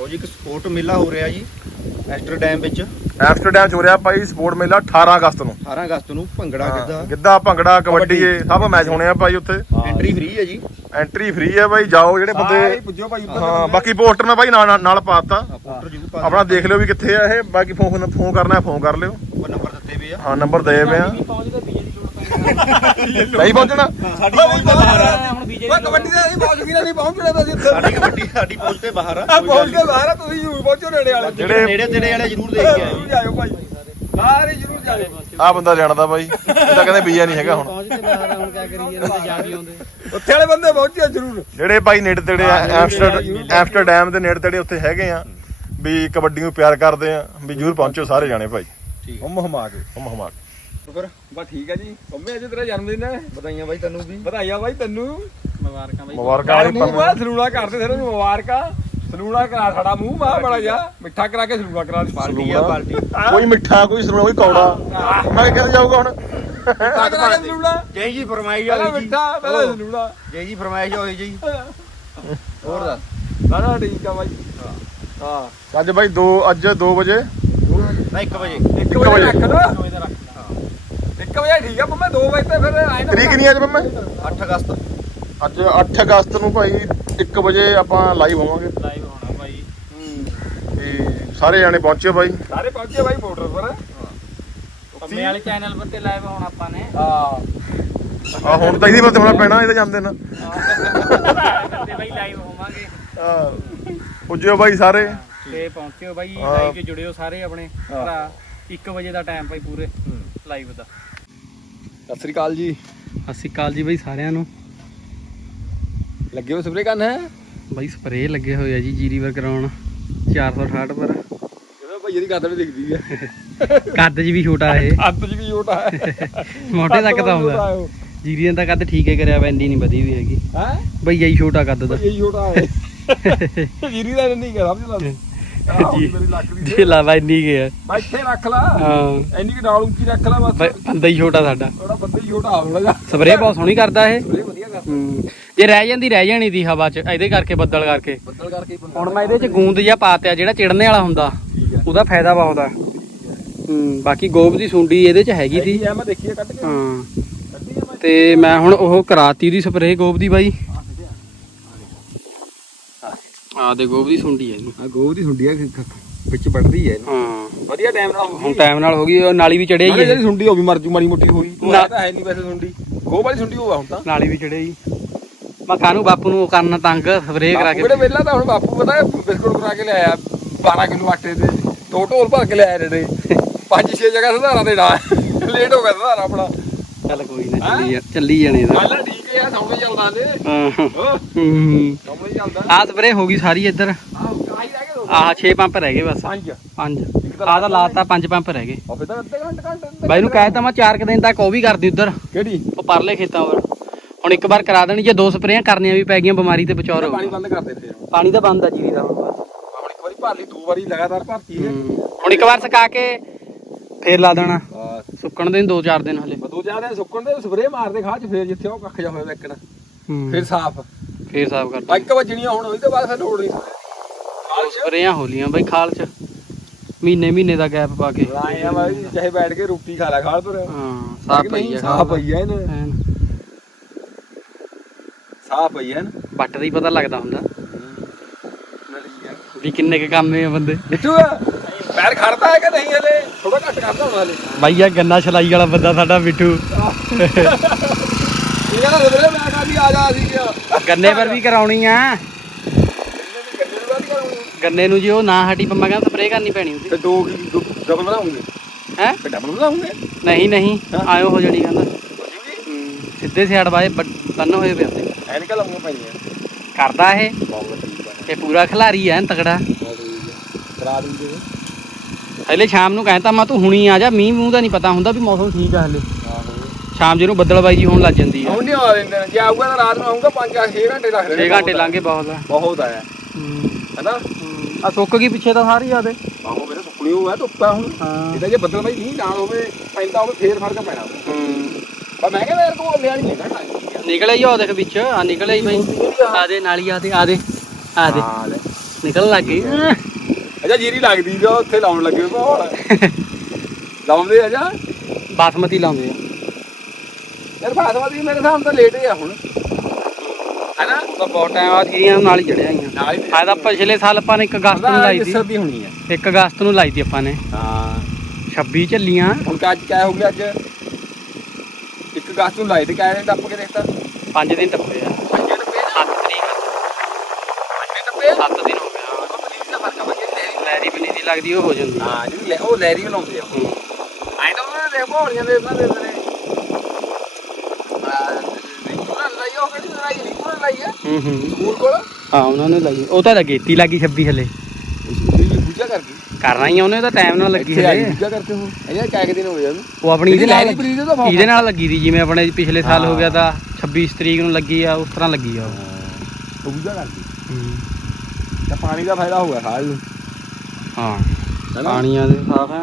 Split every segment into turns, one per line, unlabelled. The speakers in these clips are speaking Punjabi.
ਲੋ ਜੀ ਇੱਕ ਸਪੋਰਟ ਮੇਲਾ ਹੋ ਰਿਹਾ ਜੀ ਐਸਟਰਡੈਮ ਵਿੱਚ।
ਐਮਸਟਰਡਮ ਚ ਹੋ ਰਿਹਾ ਭਾਈ ਸਪੋਰਟ ਮੇਲਾ 18 ਅਗਸਤ ਨੂੰ।
18 ਅਗਸਤ ਨੂੰ ਭੰਗੜਾ ਕਿੱਦਾਂ
ਗਿੱਧਾ ਭੰਗੜਾ ਕਬੱਡੀ। ਇਹ ਸਭ ਮੈਚ ਹੋਣੇ ਆ ਭਾਈ ਉੱਥੇ।
ਐਂਟਰੀ ਫ੍ਰੀ ਹੈ ਜੀ।
ਐਂਟਰੀ ਫ੍ਰੀ ਹੈ ਭਾਈ ਜਾਓ ਜਿਹੜੇ ਬੰਦੇ
ਪੁੱਜੋ ਭਾਈ ਉੱਧਰ।
ਹਾਂ ਬਾਕੀ ਪੋਸਟਰ ਮੈਂ ਭਾਈ ਨਾਲ ਨਾਲ- ਪਾਤਾ।
ਪੋਸਟਰ ਜੂ ਪਾ
ਆਪਣਾ ਦੇਖ ਲਿਓ ਵੀ ਕਿੱਥੇ ਆ ਇਹ ਬਾਕੀ ਫੋਨ ਫੋਨ ਕਰਨਾ ਫੋਨ ਕਰ ਲਿਓ।
ਨੰਬਰ ਦਿੱਤੇ ਹੋਏ ਆ।
ਹਾਂ ਨੰਬਰ ਦੇ ਪਏ ਆ। ਨਹੀਂ ਪਹੁੰਚਣਾ।
ਸਾਡੀ ਪਹੁੰਚ ਤਾਂ ਬਾਹਰ ਆ। ਹੁਣ ਬੀਜੇ ਕਬੱਡੀ ਦਾ ਨਹੀਂ ਪਹੁੰਚ ਗਈ ਨਹੀਂ ਪਹੁੰਚਣਾ ਤਾਂ ਉੱਥੇ।
ਸਾਡੀ ਕਬੱਡੀ ਸਾਡੀ ਪਹੁੰਚ ਤੇ ਬਾਹਰ ਆ
ਆ ਪਹੁੰਚ ਕੇ ਬਾਹਰ ਆ ਤੁਸੀਂ ਜ਼ਰੂਰ ਪਹੁੰਚੋ ਨੇੜੇ ਵਾਲੇ।
ਜਿਹੜੇ-
ਨੇੜੇ ਤੇੜੇ ਵਾਲੇ ਜ਼ਰੂਰ ਦੇਖ ਕੇ ਆਇਓ।
ਜਾਇਓ ਭਾਈ। ਸਾਰੇ ਜ਼ਰੂਰ ਜਾਇਓ।
ਆ ਬੰਦਾ ਜਾਣਦਾ ਭਾਈ ਇਹ ਤਾਂ ਕਹਿੰਦੇ ਬੀਜਾ ਨਹੀਂ ਹੈਗਾ ਹੁਣ।
ਬਾਹਰ ਕਰੀਏ ਜਾ ਵੀ ਆਉਂਦੇ।
ਉੱਥੇ ਵਾਲੇ ਬੰਦੇ ਪਹੁੰਚੇ ਜ਼ਰੂਰ।
ਜਿਹੜੇ ਭਾਈ ਨੇੜੇ ਤੇੜੇ ਐਮਸਟਰਡਮ ਐਮਸਟਰਡਮ ਦੇ ਨੇੜੇ ਤੇੜੇ ਉੱਥੇ ਹੈਗੇ ਆ ਵੀ ਕਬੱਡੀ ਨੂੰ ਪਿਆਰ ਕਰਦੇ ਆ ਵੀ ਜਰੂਰ ਪਹੁੰਚੋ ਸਾਰੇ ਜਾਣੇ ਭਾਈ।
ਹਮ ਹਮਾ ਕੇ
ਹਮ ਹਮਾ
ਫਿਰ
ਬਸ ਠੀਕ ਹੈ ਜੀ। ਮੰਮੀ ਅੱਜ ਤੇਰਾ ਜਨਮ ਦਿਨ ਹੈ।
ਵਧਾਈਆਂ ਬਾਈ ਤੈਨੂੰ ਵੀ।
ਵਧਾਈਆਂ ਬਾਈ ਤੈਨੂੰ।
ਮੁਬਾਰਕਾਂ ਬਾਈ।
ਮੁਬਾਰਕਾਂ
ਮੂੰਹ ਮਾ
ਪੰਨ
ਸਲੂਣਾ ਕਰਦੇ ਸਾਰੇ ਨੂੰ ਮੁਬਾਰਕਾਂ। ਸਲੂਣਾ ਕਰਾ ਸਾਡਾ ਮੂੰਹ ਮਾ ਬੜਾ ਜਾ ਮਿੱਠਾ ਕਰਾ ਕੇ ਸਲੂਣਾ ਕਰਾ ਦੇ
ਪਾਰਟੀ ਆ ਪਾਰਟੀ।
ਕੋਈ ਮਿੱਠਾ ਕੋਈ ਸਰੋਂ ਕੋਈ ਕੌੜਾ। ਮੈਂ ਕਿੱਥੇ ਜਾਊਗਾ ਹੁਣ?
ਮਿੱਠਾ ਕਰਾ ਕੇ ਸਲੂਣਾ।
ਜੈ ਜੀ ਫਰਮਾਈ ਵਾਲੀ ਜੀ।
ਮਿੱਠਾ ਪਹਿਲਾਂ ਸਲੂਣਾ।
ਜੈ ਜੀ ਫਰਮਾਇਸ਼ ਹੋਈ ਜੀ। ਹੋਰ ਦੱਸ।
ਨਾ ਨਾ ਠੀਕ ਆ ਬਾਈ। ਹਾਂ।
ਅੱਜ ਭਾਈ 2 ਅੱਜ 2 ਵਜੇ।
ਨਾ 1 ਵਜੇ।
1
ਵਜੇ।
ਵਜੇ। ਰੱਖ ਦੋ। 1 ਵਜੇ ਠੀਕ ਆ ਮੈਂ 2 ਵਜੇ ਤੇ ਫਿਰ ਆਏ ਨਾ
ਤਰੀਕ ਨਹੀਂ ਅੱਜ ਮੈਂ
8 ਅਗਸਤ।
ਅੱਜ 8 ਅਗਸਤ ਨੂੰ ਭਾਈ 1 ਵਜੇ ਆਪਾਂ ਲਾਈਵ ਹੋਵਾਂਗੇ।
ਲਾਈਵ ਹੋਣਾ ਬਾਈ
ਤੇ ਸਾਰੇ ਜਾਣੇ ਪਹੁੰਚੇ ਭਾਈ।
ਸਾਰੇ ਪਹੁੰਚੇ ਬਾਈ ਮੋਟਰ ਪਰ।
ਪੰਮੇ ਵਾਲੇ ਚੈਨਲ ਪਰ ਤੇ ਲਾਈਵ ਹੋਣਾ ਆਪਾਂ ਨੇ।
ਹਾਂ।
ਆ ਹੁਣ ਤਾਂ ਇਹਦੀ ਬਸ ਹੋਣਾ ਪੈਣਾ ਇਹਦੇ ਜਾਂਦੇ ਨਾ।
ਕਰਦੇ ਬਾਈ ਲਾਈਵ ਹੋਵਾਂਗੇ।
ਆ ਪੁੱਜਿਓ ਭਾਈ ਸਾਰੇ।
ਤੇ ਪਹੁੰਚਿਓ
ਹਾਂ।
ਲਾਈਵ 'ਚ ਜੁੜਿਓ ਸਾਰੇ ਆਪਣੇ ਭਰਾ। 1 ਵਜੇ ਦਾ ਟਾਈਮ ਭਾਈ ਪੂਰੇ ਲਾਈਵ ਦਾ।
ਸਤਿ ਸ੍ਰੀ ਅਕਾਲ ਜੀ।
ਸਤਿ ਸ਼੍ਰੀ ਅਕਾਲ ਜੀ ਬਾਈ ਸਾਰਿਆਂ ਨੂੰ।
ਲੱਗੇ ਹੋ ਸਪਰੇ ਕਰਨ? ਹੈ
ਬਾਈ ਸਪਰੇਅ ਲੱਗੇ ਹੋਏ ਆ ਜੀ ਜੀਰੀ ਵਰ ਕਰਾਉਣ 468 ਪਰ
ਇਹਦਾ ਭਈਏ ਦੀ ਕੱਦ ਵੀ ਦਿਖਦੀ ਹੈ
ਕੱਦ 'ਚ ਵੀ ਛੋਟਾ ਇਹ।
ਅੱਤ ਜੀ ਵੀ ਛੋਟਾ ਹੈ।
ਮੋਢੇ ਤੱਕ ਤਾਂ ਆਉਂਦਾ। ਜੀਰੀਆਂ ਦਾ ਕੱਦ ਠੀਕ ਹੈ ਕਰਿਆ ਵਾ ਇੰਨੀ ਨਹੀਂ ਵਧੀ ਵੀ ਹੈਗੀ।
ਹੈ?
ਬਈਆ ਹੀ ਛੋਟਾ ਕੱਦ ਦਾ।
ਭਈਏ ਛੋਟਾ ਹੈ। ਜੀਰੀ ਦਾ ਨਹੀਂ ਕਰ ਸਮਝ ਲਾ। ਆਹ ਮੇਰੀ ਲੱਕ ਦੀ
ਜੇ ਲਾਵਾ ਇੰਨੀ ਗਿਆ
ਮੈਂ ਇੱਥੇ ਰੱਖ ਲਾ।
ਹਾਂ।
ਇੰਨੀ ਕਿ ਡਾਲ ਉੱਚੀ ਰੱਖ ਲਾ ਬਸ।
ਬ- ਬੰਦਾ ਹੀ ਛੋਟਾ ਸਾਡਾ।
ਥੋੜਾ ਬੰਦਾ ਹੀ ਛੋਟਾ ਆ ਥੋੜਾ ਜਿਹਾ।
ਸਪਰੇਅ ਬਹੁਤ ਸੋਹਣੀ ਕਰਦਾ ਇਹ।
ਸਪਰੇ ਵਧੀਆ ਕਰ
ਹੂੰ। ਜੇ ਰਹਿ ਜਾਂਦੀ ਰਹਿ ਜਾਣੀ ਦੀ ਹਵਾ 'ਚ ਇਹਦੇ ਕਰਕੇ ਬੱਦਲ ਕਰਕੇ।
ਬੱਦਲ ਕਰਕੇ
ਹੁਣ ਮੈਂ ਇਹਦੇ 'ਚ ਗੂੰਦ ਜਿਹਾ ਪਾਤਿਆ ਜਿਹੜਾ ਚਿੜਨੇ ਵਾਲਾ ਹੁੰਦਾ। ਉਹਦਾ ਫਾਇਦਾ ਬਹੁਤ ਆ। ਹੂੰ ਬਾਕੀ ਗੋਬ ਦੀ ਸੁੰਡੀ ਇਹਦੇ 'ਚ ਹੈਗੀ ਸੀ
ਇਹ ਹੈ ਮੈਂ ਦੇਖੀਏ ਕੱਢ ਕੇ।
ਹਾਂ।
ਕੱਢੀ ਆ ਮੈਂ।
ਤੇ ਮੈਂ ਹੁਣ ਉਹ ਕਰਾਤੀ ਦੀ ਸਪਰੇਅ ਗੋਬ ਦੀ ਬਾਈ। ਆ ਦੇ ਗੋਬ ਦੀ ਸੁੰਡੀ ਹੈ ਇਹਨੂੰ।
ਆ ਗੋਹ ਦੀ ਸੁੰਡੀ ਆ ਵਿੱਚ ਵੱਢਦੀ ਹੈ
ਹਾਂ।
ਵਧੀਆ ਟਾਈਮ ਨਾਲ
ਹੁਣ ਟਾਈਮ ਨਾਲ ਹੋ ਗਈ ਉਹ ਨਾਲੀ ਵੀ ਚੜਿਆ ਹੀ
ਜਿਹੜੀ
ਹੈ
ਸੁੰਡੀ ਉਹ ਵੀ ਮਰ ਜੂ ਮਾੜੀ ਮੋਟੀ ਹੋਈ। ਉਹ
ਨਾ।
ਤਾਂ ਹੈ ਨਹੀਂ ਵੈਸੇ ਸੁੰਡੀ। ਗੋਹ ਵਾਲੀ ਸੁੰਡੀ ਹੋਆ ਹੁਣ ਤਾਂ।
ਨਾਲੀ ਵੀ ਚੜਿਆ ਹੀ। ਮੈਂ ਕਾਨੂੰ ਬਾਪੂ ਨੂੰ ਕਰਨਾ ਤੰਗ ਸਪਰੇਅ ਕਰਾ ਕੇ
ਕਿਹੜੇ ਵੇਲਾ ਤਾਂ ਹੁਣ ਬਾਪੂ ਪਤਾ ਹੈ ਬਿਸਕੁਟ ਕਰਾ ਕੇ ਲਿਆਇਆ 12 ਕਿਲੋ ਆਟੇ ਦੇ ਦੋ ਢੋਲ ਭਰ ਕੇ ਲਿਆਇਆ ਜਿਹੜੇ ਪੰਜ ਛੇ ਜਗ੍ਹਾ ਸੁਧਾਰਾਂ ਦੇ ਨਾਲ ਲੇਟ ਹੋ ਗਿਆ ਸੁਧਾਰਾ ਆਪਣਾ।
ਚੱਲ ਕੋਈ ਨਾ ਚੱਲੀ ਜਾ- ਚੱਲੀ ਜਾਣੇ ਦਾ
ਗੱਲ ਠੀਕ ਹੈ ਸਾਹਮਣੇ ਚੱਲਦਾ ਨੇ
ਹਾਂ।
ਹੋ।
ਹੂੰ
ਸਾਹਮਣੇ ਚੱਲਦਾ
ਆ ਸਪਰੇਅ ਹੋ ਗਈ ਸਾਰੀ ਇੱਧਰ।
ਆਹ ਆਹੀ ਰਹਿ ਗਏ ਦੋ
ਆਹ 6 ਪੰਪ ਰਹਿ ਗਏ ਬਸ।
ਪੰਜ।
ਪੰਜ। ਆਹ ਤਾਂ ਲਾਤਾ ਪੰਜ ਪੰਪ ਰਹਿ ਗਏ।
ਉਹ ਫਿਰ ਤਾਂ ਅੱਧੇ ਘੰਟੇ ਘੰਟੇ
ਬਾਈ ਨੂੰ ਕਹਿ ਤਾ ਮੈਂ 4 ਕੁ ਦਿਨ ਤੱਕ ਉਹ ਵੀ ਕਰਦੀ ਉੱਧਰ।
ਕਿਹੜੀ?
ਉਹ ਪਰਲੇ ਖੇਤਾਂ ਵੱਲ ਹੁਣ ਇੱਕ ਵਾਰ ਕਰਾ ਦੇਣੀ ਜੇ ਦੋ ਸਪਰੇਆਂ ਕਰਨੀਆਂ ਵੀ ਪੈ ਗਈਆਂ ਬਿਮਾਰੀ ਤੇ ਬਚਾਅ
ਪਾਣੀ
ਰਹੂ
ਬੰਦ ਕਰ ਦਿੰਦੇ ਆ।
ਪਾਣੀ ਤਾਂ ਬੰਦ ਆ ਜੀਰੀ ਦਾ ਹੁਣ। ਬਸ
ਹੁਣ ਇੱਕ ਵਾਰੀ ਭਰ ਲਈ ਦੋ ਵਾਰੀ ਲਗਾਤਾਰ ਭਰਤੀ ਹੂੰ।
ਹੁਣ ਇੱਕ ਵਾਰ ਸੁਕਾ ਕੇ ਫੇਰ ਲਾ ਦੇਣਾ।
ਬਸ।
ਸੁੱਕਣ ਦੇ 2-4 ਦਿਨ ਹਲੇ।
ਦੋ ਚਾਰ ਦਿਨ ਸੁੱਕਣ ਦੇ ਸਪਰੇ ਮਾਰਦੇ ਖਾਹ ਚ ਫੇਰ ਜਿੱਥੇ ਉਹ ਕੱਖ ਜਾ ਹੋਇਆ ਇੱਕਣਾ।
ਹੂੰ।
ਫੇਰ ਸਾਫ਼।
ਫੇਰ ਸਾਫ਼ ਕਰ
ਆ ਇੱਕ ਵੱਜਣੀਆਂ ਹੁਣ ਉਹਦੇ ਤੋਂ ਬਾਅਦ ਫਿਰ ਲੋੜ ਨਹੀਂ
ਸਪਰੇਆਂ ਹੋ ਲੀਆਂ ਬਾਈ ਖਾਲ ਚ। ਮਹੀਨੇ ਮਹੀਨੇ ਦਾ ਗੈਪ ਪਾ ਕੇ।
ਲਾਏ ਆ ਬਾਈ ਚਾਹੇ ਬੈਠ ਕੇ ਰੋਟੀ ਖਾ ਲੈ ਖਾਲ ਪਰ
ਹਾਂ ਸਾਫ਼ ਪਈ ਆ।
ਸਾਫ਼ ਪਈ ਆ ਇਹਨੇ।
ਐਨ।
ਸਾਫ਼ ਪਈ ਆ ਨਾ
ਵੱਟ ਦਾ ਹੀ ਪਤਾ ਲੱਗਦਾ ਹੁੰਦਾ। ਵੀ ਕਿੰਨੇ ਕ ਕੰਮ ਆ ਬੰਦੇ।
ਬਿੱਟੂ ਪੈਰ ਖੜਦਾ ਹੈ ਕਿ ਨਹੀਂ ਹਲੇ? ਥੋੜਾ ਘੱਟ ਕਰਦਾ ਹੁਣ ਹਲੇ।
ਬਾਈ ਆ ਗੰਨਾ ਛਲਾਈ ਵਾਲਾ ਬੰਦਾ ਸਾਡਾ ਮਿੱਠੂ।
ਇਹ ਕਹਿੰਦਾ ਰਬਰੇ ਮੈਂ ਕਹਾਂ ਵੀ ਆ ਜਾ ਅਸੀਂ ਕਿਹਾ।
ਗੰਨੇ ਪਰ ਵੀ ਕਰਾਉਣੀ ਆ।
ਨੂੰ
ਗੰਨੇ ਨੂੰ ਜੇ ਉਹ ਨਾ ਹਟੀ ਪੰਮਾ ਕਹਿੰਦਾ ਸਪਰੇਅ ਕਰਨੀ ਪੈਣੀ ਉਹਦੀ।
ਤੇ ਦੋ ਡਬਲ ਬਣਾਉਂਗੇ
ਹੈ?
ਤੇ ਡਬਲ ਬਣਾਉਂਗੇ
ਨਹੀਂ ਨਹੀਂ। ਆਇਓ ਹੋ ਜਾਣੀ ਕਹਿੰਦਾ। ਸਿੱਧੇ ਸਿਆੜ ਬਾਏ ਬੰਨ ਹੋਏ ਪਏ ਹੁੰਦੇ
ਐਨਕਾਂ ਲਾਉਣੀਆਂ ਪੈਣੀਆਂ।
ਕਰਦਾ ਇਹ। ਇਹ ਪੂਰਾ ਖਿਲਾਰੀ ਐ
ਆ ਕਰਾ ਦੂੰਗੇ
ਹਲੇ ਸ਼ਾਮ ਨੂੰ ਕਹਿੰਦਾ ਮੈਂ ਤੂੰ ਹੁਣੀ ਆ ਜਾ ਮੀਂਹ ਮੂੰਹ ਦਾ ਨਹੀਂ ਪਤਾ ਹੁੰਦਾ ਵੀ ਮੌਸਮ ਠੀਕ ਆ ਹਲੇ। ਸ਼ਾਮ ਜਿਹਨੂੰ ਬੱਦਲਬਾਈ ਜੀ ਹੋਣ ਲੱਗ ਜਾਂਦੀ ਆ।
ਨਹੀਂ ਆ ਦਿੰਦੇ ਨੇ ਜੇ ਆਊਗਾ ਤਾਂ ਰਾਤ ਨੂੰ ਆਊਗਾ 5 6 ਘੰਟੇ ਲੱਗ
6 ਘੰਟੇ ਲੰਘੇ ਬਹੁਤ ਆ।
ਬਹੁਤ। ਆਇਆ
ਹੂੰ।
ਹੈਨਾ?
ਆ ਸੁੱਕ ਗਈ ਪਿੱਛੇ ਤਾਂ ਸਾਰੀ ਆਦੇ।
ਆਹੋ ਮੇਰੇ ਸੁੱਕਣੀ ਹੋਇਆ ਧੁੱਪਾ ਹੁਣ। ਇਹਦਾ ਜੇ ਬੱਦਲ ਬਾਈ ਨਹੀਂ ਨਾਲ ਹੋਵੇ ਪੈਂਦਾ ਹੋਵੇ ਫੇਰ ਫ਼ਰਕ ਪੈਣਾ
ਹੂੰ।
ਪਰ ਮੈਂ ਕਹਿੰਦਾ ਯਾਰ ਤੂੰ ਲਿਆ ਨਹੀਂ ਲੈਣਾ
ਨਿਕਲਿਆ ਹੀ ਆ ਉਹ ਦੇਖ ਵਿੱਚ ਆ ਨਿਕਲਿਆ ਹੀ ਬਈ। ਆ ਦੇ ਨਾਲੀ ਆ। ਦੇ ਆ ਦੇ ਆ ਦੇ
ਹਾਂ ਲੈ।
ਨਿਕਲ ਲੱਗ ਗਈ।
ਅੱਛਾ ਜੀਰੀ ਲੱਗਦੀ ਜੋ ਉੱਥੇ ਲਾਉਣ ਲੱਗੇ ਭੌਲ ਲਾਉਂਦੇ ਆ ਜਾ?
ਬਾਸਮਤੀ ਲਾਉਂਦੇ ਆ।
ਯਾਰ ਬਾਸਮਤੀ ਮੇਰੇ ਹਿਸਾਬ ਨਾਲ ਲੇਟ ਆ ਹੁਣ। ਹੈਨਾ?
ਉਹ ਤਾਂ ਬਹੁਤ ਟਾਈਮ ਬਾਅਦ ਜੀਰੀਆਂ ਨਾਲ ਹੀ ਚੜਿਆ ਆਈਆਂ
ਨਾਲ ਹੀ
ਆ ਤਾਂ ਪਿਛਲੇ ਸਾਲ ਆਪਾਂ ਨੇ 1 ਅਗਸਤ ਨੂੰ ਲਾਈ ਸੀ।
ਸਰਦੀ ਹੋਣੀ ਆ?
1 ਅਗਸਤ ਨੂੰ ਲਾਈ ਸੀ ਆਪਾਂ ਨੇ।
ਹਾਂ।
26 ਚੱਲੀਆਂ
ਹੁਣ ਕਾ ਅੱਜ ਕਿਆ ਹੋ ਗਿਆ ਅੱਜ? ਇੱਕ ਅਗਸਤ ਨੂੰ ਲਾਏ ਤੇ ਕਿਆ ਨੇ ਟੱਪ ਕੇ ਦੇਖਤਾ?
5 ਦਿਨ ਟੱਪੇ ਆ।
ਪੰਜੇ ਟੱਪੇ
7 ਤਰੀਕ।
ਪੰਜੇ ਟੱਪੇ
7 ਦਿਨ ਹੋ ਗਿਆ
ਪਨੀਰ ਦਾ ਫ਼ਰਕ ਆ ਬਈ ਲਹਿਰੀ
ਦੀ ਲੱਗਦੀ ਉਹ ਹੋ ਜਾਂਦੀ
ਹਾਂ ਜਿਹੜੀ ਲੈ- ਉਹ ਲੈਰੀ ਉਹ ਲਾਉਂਦੇ ਆ।
ਹੂੰ।
ਐਂ ਤਾਂ ਉਹਨਾਂ ਨੇ ਦੇਖ ਭੌਲੀਆਂ ਦੇ ਉਹਨਾਂ ਦੇ ਰਿੰਕੂ ਨਾਲ ਲਾਈ ਉਹ ਕਿਹੜੀ ਲੜਾਈ ਰਿੰਕੂ ਨਾਲ ਲਾਈ ਆ।
ਹੂੰ ਹੂੰ।
ਸਕੂਲ ਕੋਲ?
ਹਾਂ ਉਹਨਾਂ ਨੇ ਲਾਈ ਉਹ ਤਾਂ ਲਗੇਤੀ ਲੱਗੀ 26 ਹਲੇ।
ਇਹ ਪੂਜਾ ਕਰ ਗਈ
ਕਰਨਾ ਹੀ ਆ ਉਹਨੇ ਤਾਂ ਟਾਈਮ ਨਾਲ ਲੱਗੀ
ਇੱਥੇ ਆਈ
ਹਲੇ।
ਪੂਜਾ ਕਰਕੇ ਉਹ ਇਹ ਕਿਆ ਕਿ ਦਿਨ ਹੋ ਗਏ ਉਹਨੂੰ।
ਉਹ ਆਪਣੀ ਇਹਦੇ ਨਾਲ
ਲਹਿਰੀ ਪਨੀਰ ਦਾ
ਇਹਦੇ ਨਾਲ ਲੱਗੀ ਦੀ ਜਿਵੇਂ ਆਪਣੇ ਪਿਛਲੇ ਸਾਲ ਹੋ। ਗਿਆ ਤਾਂ 26 ਤਰੀਕ ਨੂੰ ਲੱਗੀ ਆ ਉਸ ਤਰ੍ਹਾਂ ਲੱਗੀ ਆ ਉਹ।
ਪੂਜਾ ਕਰ ਗਈ
ਹੂੰ।
ਤੇ ਪਾਣੀ ਦਾ ਫਾਇਦਾ ਹੋ ਗਿਆ ਨੂੰ।
ਹਾਂ।
ਹੈਨਾ?
ਪਾਣੀਆਂ ਦੇ ਸਾਫ਼ ਹੈ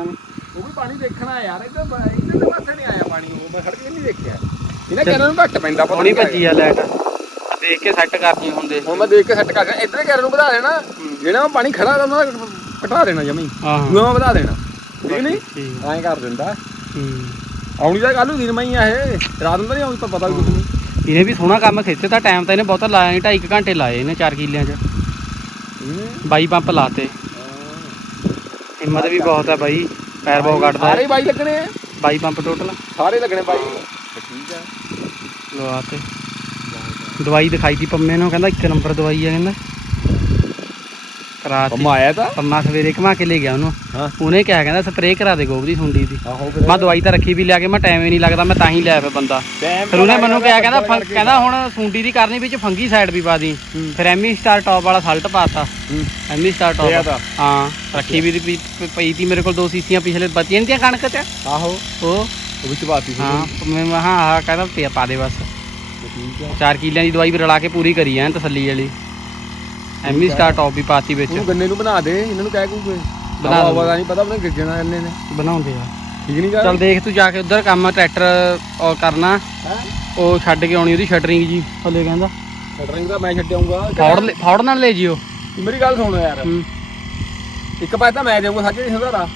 ਉਹ ਵੀ ਪਾਣੀ ਦੇਖਣਾ ਯਾਰ ਇਹ ਤਾਂ ਇੱਧਰ ਦੇ ਪਾਸੇ ਨਹੀਂ ਆਇਆ ਪਾਣੀ ਉਹ ਮੈਂ ਖੜਕੇ ਨਹੀਂ ਦੇਖਿਆ। ਇਹਨਾਂ ਕਹਿੰਨਾਂ ਨੂੰ ਘੱਟ ਪੈਂਦਾ ਪਤਾ
ਹੁਣੀ
ਨਹੀਂ
ਭੱਜੀ ਆ ਲਾਈਟ ਦੇਖ ਕੇ ਸੈੱਟ ਕਰਨੀ ਹੁੰਦੇ।
ਹੁਣ ਮੈਂ ਦੇਖ ਕੇ ਸੈੱਟ ਕਰ ਰਿਹਾ ਇੱਧਰ ਕਹਿ ਨੂੰ ਵਧਾ ਦੇਣਾ। ਜਿਹੜਾ ਮੈਂ ਪਾਣੀ ਖੜਾ ਉਹਨਾਂ ਦਾ ਘਟਾ ਦੇਣਾ ਜਮੀ।
ਆਹ
ਦੂਆ ਵਧਾ ਦੇਣਾ। ਠੀਕ ਨਹੀਂ?
ਠੀਕ।
ਐਂ ਕਰ ਦਿੰਦਾ।
ਹੂੰ।
ਆਉਣੀ ਤਾਂ ਕੱਲੂ ਦਿਨ ਮੈਂ ਹੀ ਆ ਇਹ। ਰਾਤ ਨੂੰ ਤਾਂ ਨਹੀਂ ਆਉਣੀ ਤਾਂ ਪਤਾ ਵੀ ਕੁਝ ਨਹੀਂ।
ਇਹਨੇ ਵੀ ਸੋਹਣਾ ਕੰਮ ਖਿੱਚੇ ਤਾਂ ਟਾਈਮ ਤਾਂ ਇਹਨੇ ਬਹੁਤਾ ਲਾਇਆ ਨਹੀਂ 2.5 ਘੰਟੇ ਲਾਏ ਇਹਨੇ 4 ਕਿੱਲਿਆਂ 'ਚ। ਬਾਈ ਪੰਪ ਲਾਤੇ। ਹਿੰਮਤ ਵੀ ਬਹੁਤ ਹੈ ਬਾਈ ਪੈਰ ਬਹੁਤ ਕੱਢਦਾ।
ਸਾਰੇ
ਹੈ।
ਬਾਈ ਲੱਗਣੇ ਆ?
ਬਾਈ ਪੰਪ ਟੋਟਲ
ਸਾਰੇ ਲੱਗਣੇ ਬਾਈ। ਠੀਕ ਆ।
ਲਵਾਤੇ ਦਵਾਈ ਦਿਖਾਈ ਤੀ ਪੰਮੇ ਨੂੰ ਕਹਿੰਦਾ ਇੱਕ ਨੰਬਰ ਦਵਾਈ ਆ ਕਹਿੰਦਾ। ਕਰਾਤੀ।
ਪੰਮਾ ਆਇਆ ਤਾਂ।
ਪੰਮਾ ਸਵੇਰੇ ਘਮਾ ਕੇ ਲੈ ਗਿਆ ਉਹਨੂੰ।
ਹਾਂ।
ਉਹਨੇ ਕਿਹਾ ਕਹਿੰਦਾ ਸਪਰੇਅ ਕਰਾ ਦੇ ਗੋਬ ਦੀ ਸੁੰਡੀ ਦੀ।
ਆਹੋ
ਮੈਂ ਦਵਾਈ ਤਾਂ ਰੱਖੀ ਵੀ ਲਿਆ ਕੇ ਮੈਂ ਟਾਈਮ ਹੀ ਨਹੀਂ ਲੱਗਦਾ ਮੈਂ ਤਾਂ ਹੀ ਲਿਆ ਫਿਰ ਬੰਦਾ। ਫਿਰ ਉਹਨੇ ਮੈਨੂੰ ਕਿਹਾ ਕਹਿੰਦਾ ਫੰ- ਕਹਿੰਦਾ ਹੁਣ ਸੁੰਡੀ ਦੀ ਕਰਨੀ ਵਿੱਚ ਫੰਗੀ ਸਾਈਡ ਵੀ ਪਾ ਦੀ।
ਹੂੰ।
ਫਿਰ ਐਮੀ ਸਟਾਰ ਟੌਪ ਵਾਲਾ ਸਲਟ ਪਾਤਾ। ਐਮੀ ਸਟਾਰ
ਪਿਆ
ਟੌਪ
ਤਾ।
ਹਾਂ ਰੱਖੀ ਵੀ ਦੀ ਪਈ- ਤੀ ਮੇਰੇ ਕੋਲ ਦੋ ਸੀਸੀਆਂ ਪਿਛਲੇ ਬਚੀਆਂ ਨੀ ਤੀਆਂ ਕਣਕ ਚ?
ਆਹੋ।
ਉਹ।
ਉਹ ਵਿੱਚ ਬਾਤੀ ਸੀ।
ਹਾਂ ਮੈਂ ਮੈਂ ਹਾਂ ਆਹ ਕਹਿੰਦਾ ਪਿਆ ਪਾ ਦੇ ਬਸ।
ਠੀਕ ਆ।
ਚਾਰ ਕਿੱਲਿਆਂ ਦੀ ਦਵਾਈ ਵੀ ਰਲਾ ਕੇ ਪੂਰੀ ਕਰੀ ਐ ਤਸੱਲੀ ਵਾਲੀ। ਐਮੀ ਸਟਾਰ ਟੌਪ ਵੀ ਪਾਤੀ ਵਿੱਚ।
ਉਹਨੂੰ ਗੰਨੇ ਨੂੰ ਬਣਾ ਦੇ ਇਹਨਾਂ ਨੂੰ ਕਹਿ ਕੂਗੇ
ਬਣਾ ਦਿੰਦੇ।
ਹਵਾ ਨਹੀਂ ਪਤਾ ਉਹਨੇ ਗਿੱਜਣਾ ਇਹਨੇ ਨੇ।
ਬਣਾਉਂਦੇ ਆ।
ਠੀਕ ਨਹੀਂ
ਚੱਲ ਦੇਖ ਤੂੰ ਜਾ ਕੇ ਉਧਰ ਕੰਮ ਟਰੈਕਟਰ ਉਹ ਕਰਨਾ।
ਹੈ?
ਉਹ ਛੱਡ ਕੇ ਆਉਣੀ ਉਹਦੀ ਸ਼ਟਰਿੰਗ ਜੀ। ਹਲੇ ਕਹਿੰਦਾ।
ਸ਼ਟਰਿੰਗ ਦਾ ਮੈਂ ਛੱਡਿਆਉਂਗਾ
ਫੌੜ ਲੈ- ਫੌੜ ਨਾਲ ਲੈ ਜਿਓ।
ਮੇਰੀ ਗੱਲ ਸੁਣ ਯਾਰ।
ਹੂੰ।
ਇੱਕ ਪਾਸੇ ਤਾਂ ਮੈਂ ਦੇਵਾਂਗਾ ਸਾਜੇ ਹਜ਼ਾਰਾ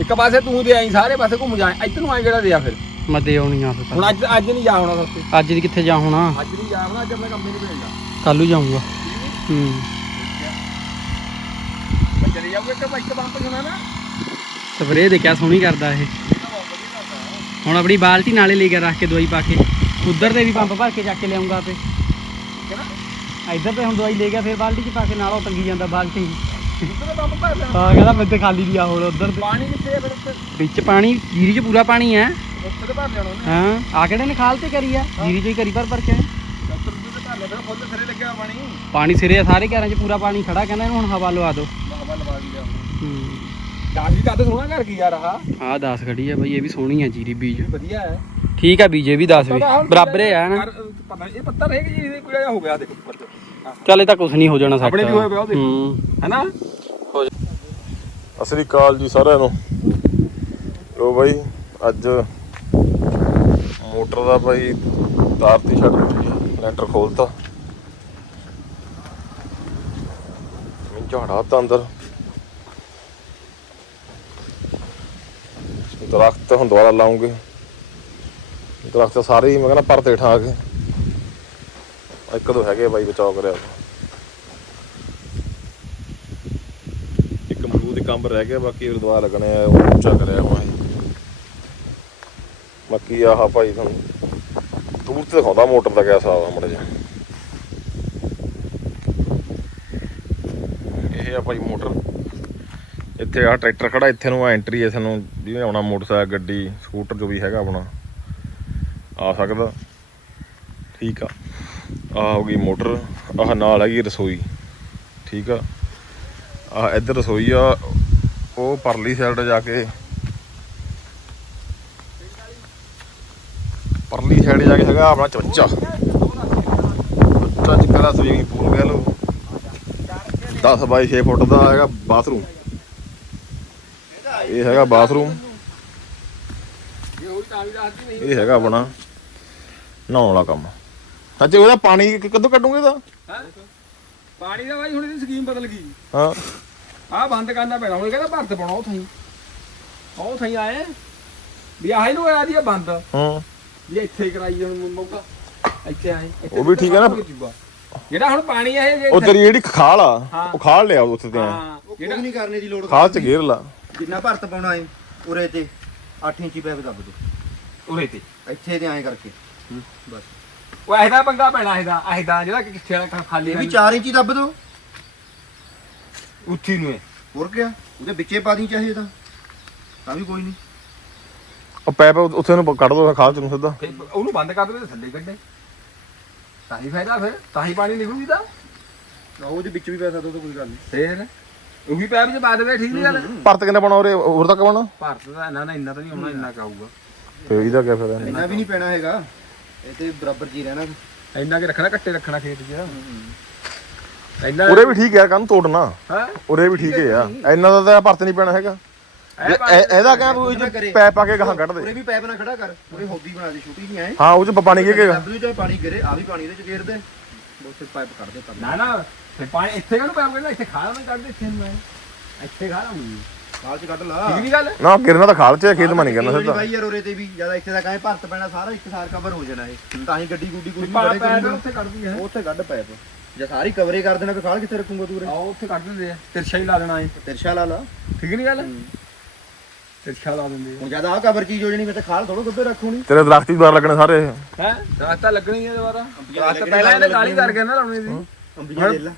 ਇੱਕ ਪਾਸੇ ਤੂੰ ਦੇ ਆਈ ਸਾਰੇ ਪਾਸੇ ਘੁੰਮ ਜਾ। ਇੱਧਰ ਨੂੰ ਆਈ ਜਿਹੜਾ ਦੇ ਆ ਫਿਰ?
ਮੈਂ ਦੇ ਆਉਣੀ ਆ ਫਿਰ।
ਹੁਣ ਅੱਜ ਅੱਜ ਨਹੀਂ ਜਾ ਹੋਣਾ
ਅੱਜ ਦੀ ਕਿੱਥੇ ਜਾ ਹੋਣਾ।
ਅੱਜ ਨਹੀਂ ਜਾ ਹੋਣਾ ਅੱਜ ਆਪਣੇ ਕੰਮ ਨਹੀਂ ਭੇਜਦਾ।
ਕੱਲ ਨੂੰ ਜਾਊਂਗਾ। ਹੂੰ।
ਮੈਂ ਚਲੇ ਜਾਊਗਾ ਇੱਕ ਇੱਕ ਪੰਪ ਜਣਾ ਨਾ।
ਸਪਰੇਅ ਦੇਖਿਆ ਸੋਹਣੀ ਕਰਦਾ ਇਹ। ਹੁਣ ਆਪਣੀ ਬਾਲਟੀ ਨਾਲੇ ਲੈ ਕੇ ਰੱਖ ਕੇ ਦਵਾਈ ਪਾ ਕੇ। ਉਧਰ ਦੇ ਵੀ ਪੰਪ ਭਰ ਕੇ ਚੱਕ ਕੇ ਲਿਆਉਂਗਾ ਆਪੇ।
ਠੀਕ ਹੈ ਨਾ?
ਇੱਧਰ ਤੇ ਹੁਣ ਦਵਾਈ ਲੈ ਗਿਆ ਫਿਰ ਬਾਲਟੀ 'ਚ ਪਾ ਕੇ ਨਾਲ ਉਹ ਟੰਗੀ ਜਾਂਦਾ ਬਾਲਟੀ। ਹਾਂ ਕਹਿੰਦਾ ਮੈਂ ਤੇ ਖਾਲੀ ਦੀ ਆ ਹੁਣ ਉਧਰ
ਪਾਣੀ ਕਿੱਥੇ ਆ ਫਿਰ ਉੱਥੇ?
ਵਿੱਚ ਪਾਣੀ ਜੀਰੀ 'ਚ ਪੂਰਾ ਪਾਣੀ ਹੈ।
ਉੱਥੇ ਤੇ ਭਰ ਲੈਣਾ ਉਹਨੇ।
ਹਾਂ ਆ ਕਿਹੜੇ ਨੇ ਖਾਲ ਤੇ ਕਰੀ ਆ? ਜੀਰੀ 'ਚ ਹੀ ਕਰੀ ਭਰ ਭਰ ਕੇ
ਡਾਕਟਰ ਨੂੰ ਤੇ ਭਰ ਲੈ ਫਿਰ ਫੁੱਲ ਸਿਰੇ ਲੱਗਿਆ ਪਾਣੀ।
ਪਾਣੀ ਸਿਰੇ ਆ, ਸਾਰੇ ਘਰਾਂ 'ਚ ਪੂਰਾ ਪਾਣੀ ਖੜਾ ਕਹਿੰਦਾ ਇਹਨੂੰ ਹੁਣ ਹਵਾ ਲਵਾ ਦਿਓ।
ਹਵਾ ਲਵਾ ਦੀ ਜਾ
ਹੂੰ।
ਕਾਫੀ ਕੱਦ ਸੋਹਣਾ ਕਰ ਗਈ ਯਾਰ ਆਹ
ਆਹ 10 ਖੜੀ ਆ ਬਈ ਇਹ ਵੀ ਸੋਹਣੀ ਆ ਜੀਰੀ ਬੀਜ।
ਵਧੀਆ ਹੈ।
ਠੀਕ ਆ ਬੀਜੇ ਵੀ 10 ਵੀ ਬਰਾਬਰ ਹੀ ਆ ਨਾ?
ਕਰ- ਪਤਾ ਨੀ, ਇਹ ਪੱਤਾ ਰਹੇਗਾ ਜੀ ਇਹ ਕੋਈ ਜਿਹਾ ਹੋ ਗਿਆ ਦੇਖ ਉੱਪਰ ਤੋਂ? ਹਾਂ।
ਚੱਲ ਇਹ ਤਾਂ ਕੁਝ ਨਹੀਂ ਹੋ ਜਾਣਾ ਸੱਟ
ਆਪਣੇ ਵੀ ਹੋਏ ਪਿਆ ਉਹਦੇ।
ਹੂੰ।
ਹੈਨਾ
ਸਤਿ ਸ੍ਰੀ ਅਕਾਲ ਜੀ ਸਾਰਿਆਂ ਨੂੰ। ਲੋ ਬਾਈ ਅੱਜ ਮੋਟਰ ਦਾ ਬਾਈ ਤਾਰ ਤੀ ਛੱਡ ਦਿੱਤੀ ਆ ਲੈਂਟਰ ਖੋਲਤਾ। ਝਾੜਾ ਤਾਂ ਦਰਖਤ ਹੁਣ ਦੁਬਾਰਾ ਲਾਉਂਗੇ। ਦਰਖਤ ਸਾਰੇ ਹੀ ਮੈਂ ਕਹਿੰਦਾ ਪਰਤੇ ਠਾ ਕੇ ਇੱਕ ਦੋ ਹੈਗੇ ਆ ਬਾਈ ਬਚਾਓ ਕਰਿਆ। ਇੱਕ ਅਮਰੂਦ ਦੇ ਕੰਬ ਰਹਿ ਗਿਆ, ਬਾਕੀ ਫਿਰ ਦੁਆ ਲੱਗਣੇ ਆ, ਉਹ ਉੱਚਾ ਕਰਿਆ ਹੁਣ ਬਾਕੀ ਆਹ ਭਾਈ ਤੁਹਾਨੂੰ ਦੂਰ ਤੇ ਦਿਖਾਉਂਦਾ ਮੋਟਰ ਦਾ ਕਿਆ ਹਿਸਾਬ ਆ ਮੜੇ ਜਿਹਾ। ਇਹ ਆ ਭਾਈ ਮੋਟਰ। ਇੱਥੇ ਆ ਟਰੈਕਟਰ ਖੜਾ, ਇੱਥੇ ਨੂੰ ਐਂਟਰੀ ਹੈ ਸਾਨੂੰ ਜਿਵੇਂ ਆਉਣਾ ਮੋਟਰਸਾਈਕਲ, ਗੱਡੀ, ਸਕੂਟਰ ਜੋ ਵੀ ਹੈਗਾ ਆਪਣਾ। ਆ ਸਕਦਾ। ਠੀਕ ਆ। ਆ ਹੋ ਗਈ ਮੋਟਰ, ਆਹ ਨਾਲ ਹੈਗੀ ਰਸੋਈ। ਠੀਕ ਆ। ਆ ਇੱਧਰ ਰਸੋਈ ਆ, ਉਹ ਪਰਲੀ ਸਾਈਡ ਜਾ ਕੇ। ਪਰਲੀ ਸਾਈਡ ਜਾ ਕੇ ਹੈਗਾ ਆਪਣਾ ਚਮਚਾ ਚਮਚਾ ਜਿੱਕਰਾ ਸਵੀਮਿੰਗ ਪੂਲ ਕਹਿ ਲਓ। 10 ਬਾਈ 6 ਫੁੱਟ ਦਾ ਹੈਗਾ ਬਾਥਰੂਮ। ਇਹ ਹੈਗਾ ਬਾਥਰੂਮ।
ਇਹ
ਹੈਗਾ ਆਪਣਾ ਨਹਾਉਣ ਵਾਲਾ ਕੰਮ। ਅੱਛਾ ਉਹਦਾ ਪਾਣੀ ਕਦੋਂ ਕੱਢੂਗੇ
ਹੈ? ਪਾਣੀ ਦਾ ਬਾਈ ਹੁਣ ਇਹਦੀ ਸਕੀਮ ਬਦਲ ਗਈ।
ਹਾਂ।
ਆਹ ਬੰਦ ਕਰਨਾ ਪੈਣਾ। ਹੁਣ ਕਹਿੰਦਾ ਭਰਤ ਪਾਉਣਾ ਉਹ ਥਾਈ। ਉਹ ਥਾਈ ਆਏ। ਵੀ ਆਹ ਨੂੰ ਆ ਦੀ ਆ ਬੰਦ।
ਹਾਂ।
ਵੀ ਇੱਥੇ ਕਰਾਈ ਹੁਣ ਮੌਕਾ। ਇੱਥੇ ਆਏ।
ਉਹ ਵੀ ਠੀਕ ਹੈ ਨਾ।
ਜਿਹੜਾ ਹੁਣ ਪਾਣੀ ਆ ਇਹ ਜੇ
ਉਹ ਤੇਰੀ ਜਿਹੜੀ ਖਾਲ ਆ। ਉਹ ਖਾਲ ਲਿਆ ਉੱਥੇ ਤੇ। ਐਂ।
ਹਾਂ ਜਿਹੜਾ
ਨਹੀਂ ਕਰਨੇ ਦੀ ਲੋੜ
ਖਾਲ ਚ ਗੇਰ ਲਾ।
ਜਿੰਨਾ ਭਰਤ ਪਾਉਣਾ ਏ ਉਰੇ ਤੇ 8 ਇੰਚੀ ਪੈਪ ਦੱਬ ਦੋ।
ਉਰੇ ਤੇ।
ਇੱਥੇ ਤੇ ਐਂ ਕਰਕੇ। ਬਸ।
ਉਹ ਇਹਦਾ ਪੰਗਾ ਪੈਣਾ ਇਹਦਾ ਇਹਦਾ ਜਿਹੜਾ ਕਿ ਕਿੱਥੇ ਵਾਲਾ ਖਾਲੀ
ਇਹ ਵੀ 4 ਇੰਚੀ ਦੱਬ ਦੋ।
ਉੱਥੀ ਨੂੰ ਹੈ
ਹੋਰ ਕਿਆ? ਉਹਦੇ ਵਿੱਚੇ ਪਾ ਦੀ ਚਾਹੀਏ ਤਾਂ ਤਾਂ ਵੀ ਕੋਈ ਨਹੀਂ।
ਉਹ ਪੈਪ ਉੱਥੇ ਨੂੰ ਕੱਢ ਦੋ ਖਾਲ ਚ ਨੂੰ ਸਿੱਧਾ।
ਉਹਨੂੰ ਬੰਦ ਕਰ ਦੇ ਥੱਲੇ ਕੱਢੇ। ਤਾਂ ਹੀ ਫਾਇਦਾ ਫਿਰ ਤਾਂ ਹੀ ਪਾਣੀ ਨਿਕਲੂਗੀ ਤਾਂ।
ਆਹ ਉਹਦੇ ਵਿੱਚ ਵੀ ਪੈ ਸਕਦਾ ਉਹ ਤਾਂ ਕੋਈ ਗੱਲ ਨਹੀਂ।
ਫੇਰ? ਉਹ ਵੀ ਪੈਪ ਚ ਪਾ ਦੇਵੇ ਠੀਕ ਨਹੀਂ ਗੱਲ।
ਭਰਤ ਕਿੰਨੇ ਪਾਉਣਾ ਉਰੇ ਹੋਰ ਤੱਕ ਪਾਉਣਾ?
ਭਾਰਤ ਦਾ ਨਾ ਨਾ ਇੰਨਾ ਤਾਂ ਨਹੀਂ ਆਉਣਾ ਇੰਨਾ ਕਾਊਗਾ।
ਤੇ ਇਹਦਾ ਕਿਆ ਫਾਇਦਾ
ਇੰਨਾ ਵੀ ਨਹੀਂ ਪੈਣਾ ਹੈਗਾ। ਇਹ ਤੇ ਬਰਾਬਰ ਜੀ ਰਹਿਣਾ।
ਇੰਨਾ ਕਿ ਰੱਖਣਾ ਕੱਟੇ ਰੱਖਣਾ ਖੇਤ 'ਚ। ਇੰਨਾ
ਉਰੇ ਵੀ ਠੀਕ ਹੈ ਕੰਨ ਤੋੜਨਾ।
ਹੈ?
ਉਰੇ ਵੀ ਠੀਕ ਹੈ ਆ ਇੰਨਾ ਦਾ ਤਾਂ ਭਰਤ ਨਹੀਂ ਪੈਣਾ ਹੈਗਾ। ਇਹਦਾ ਕਹਿੰਦਾ ਤੂੰ ਇਹ 'ਚ ਪੈਪ ਪਾ ਕੇ ਗਾਹਾਂ ਕੱਢ
ਉਰੇ
ਦੇ
ਵੀ ਪੈਪ ਨਾਲ ਖੜਾ ਕਰ ਉਰੇ ਹੋਦੀ ਬਣਾ ਦੇ ਛੋਟੀ ਜਿਹੀ ਐ।
ਹਾਂ ਉਹ ਚ ਪਾਣੀ ਗਿਰੇਗਾ
ਲਈ ਤੇ ਪਾਣੀ ਗਿਰੇ ਆ ਵੀ ਪਾਣੀ ਇਹਦੇ ਚ ਗੇਰ ਦੇ। ਉੱਥੇ ਪਾਈਪ ਕੱਢ ਦੇ
ਨਾ ਨਾ ਫਿਰ ਪਾਣੀ ਇੱਥੇ ਕਾਹਨੂੰ ਪੈਪ ਕਰਨਾ ਇੱਥੇ ਖਾਲਾ ਮੈਂ ਕੱਢ ਦੇ ਇੱਥੇ ਮੈਂ ਇੱਥੇ ਖਾਲਾ ਹੁੰਦੀ
ਖਾਲ ਚ ਕੱਢ ਲਾ।
ਠੀਕ ਨਹੀਂ ਗੱਲ?
ਨਾ ਗਿਰਨਾ ਤਾਂ ਖਾਲ ਚ ਖੇਤ ਮਾ ਨਹੀਂ ਕਰਨਾ ਸਿੱਧਾ।
ਬਾਈ ਯਾਰ ਉਰੇ ਤੇ ਵੀ ਜ਼ਿਆਦਾ ਇੱਥੇ ਤੱਕ ਐ ਭਰਤ ਪੈਣਾ ਸਾਰਾ ਇੱਕ ਸਾਰ ਕਵਰ ਹੋ ਜਾਣਾ ਇਹ। ਤਾਂ ਹੀ ਗੱਡੀ ਗੁੱਡੀ ਕੋਈ
ਪਾਣੀ
ਬੜੇ
ਪੈਪ
ਕਰੂਗਾ
ਉੱਥੇ ਕੱਢਦੀ ਹੈ
ਉੱਥੇ ਕੱਢ ਪੈਪ। ਜੇ ਸਾਰੀ ਕਵਰੇ ਕਰ ਦੇਣਾ ਤਾਂ ਖਾਲ ਕਿੱਥੇ ਰੱਖੂਗਾ ਤੂੰ ਉਰੇ?
ਆਹ ਉੱਥੇ ਕੱਢ ਦਿੰਦੇ ਆ। ਤਿਰਛਾ ਹੀ ਲਾ ਦੇਣਾ ਹੈ
ਤਿਰਸ਼ਾ ਲਾ ਲਾ।
ਠੀਕ ਨਹੀਂ ਗੱਲ? ਤਿਰਛਾ ਲਾ ਦਿੰਦੇ
ਹੁਣ ਜ਼ਿਆਦਾ ਆ ਕਵਰ ਚੀਜ਼ ਹੋ ਜਣੀ ਮੈਂ ਤਾਂ ਖਾਲ ਥੋੜਾ ਗੱਬੇ ਰੱਖੂਣੀ
ਤੇਰੇ ਦਰਖਤ ਬਾਹਰ ਲੱਗਣੇ ਸਾਰੇ।
ਹੈ? ਰਾਸਤਾ ਲੱਗਣੀ ਹੈ ਦੁਬਾਰਾ।
ਅੰਬੀਆਂ
ਰਾਸਤਾ
ਲੱਗਣੀ,
ਪਹਿਲਾਂ ਇਹਨੇ
ਲੱਗਣੀ।
ਗਾਲੀ ਕਰਕੇ ਨਾ ਲਾਉਣੀ ਸੀ।
ਅੰਬੀਆਂ ਲੈ ਲਾ।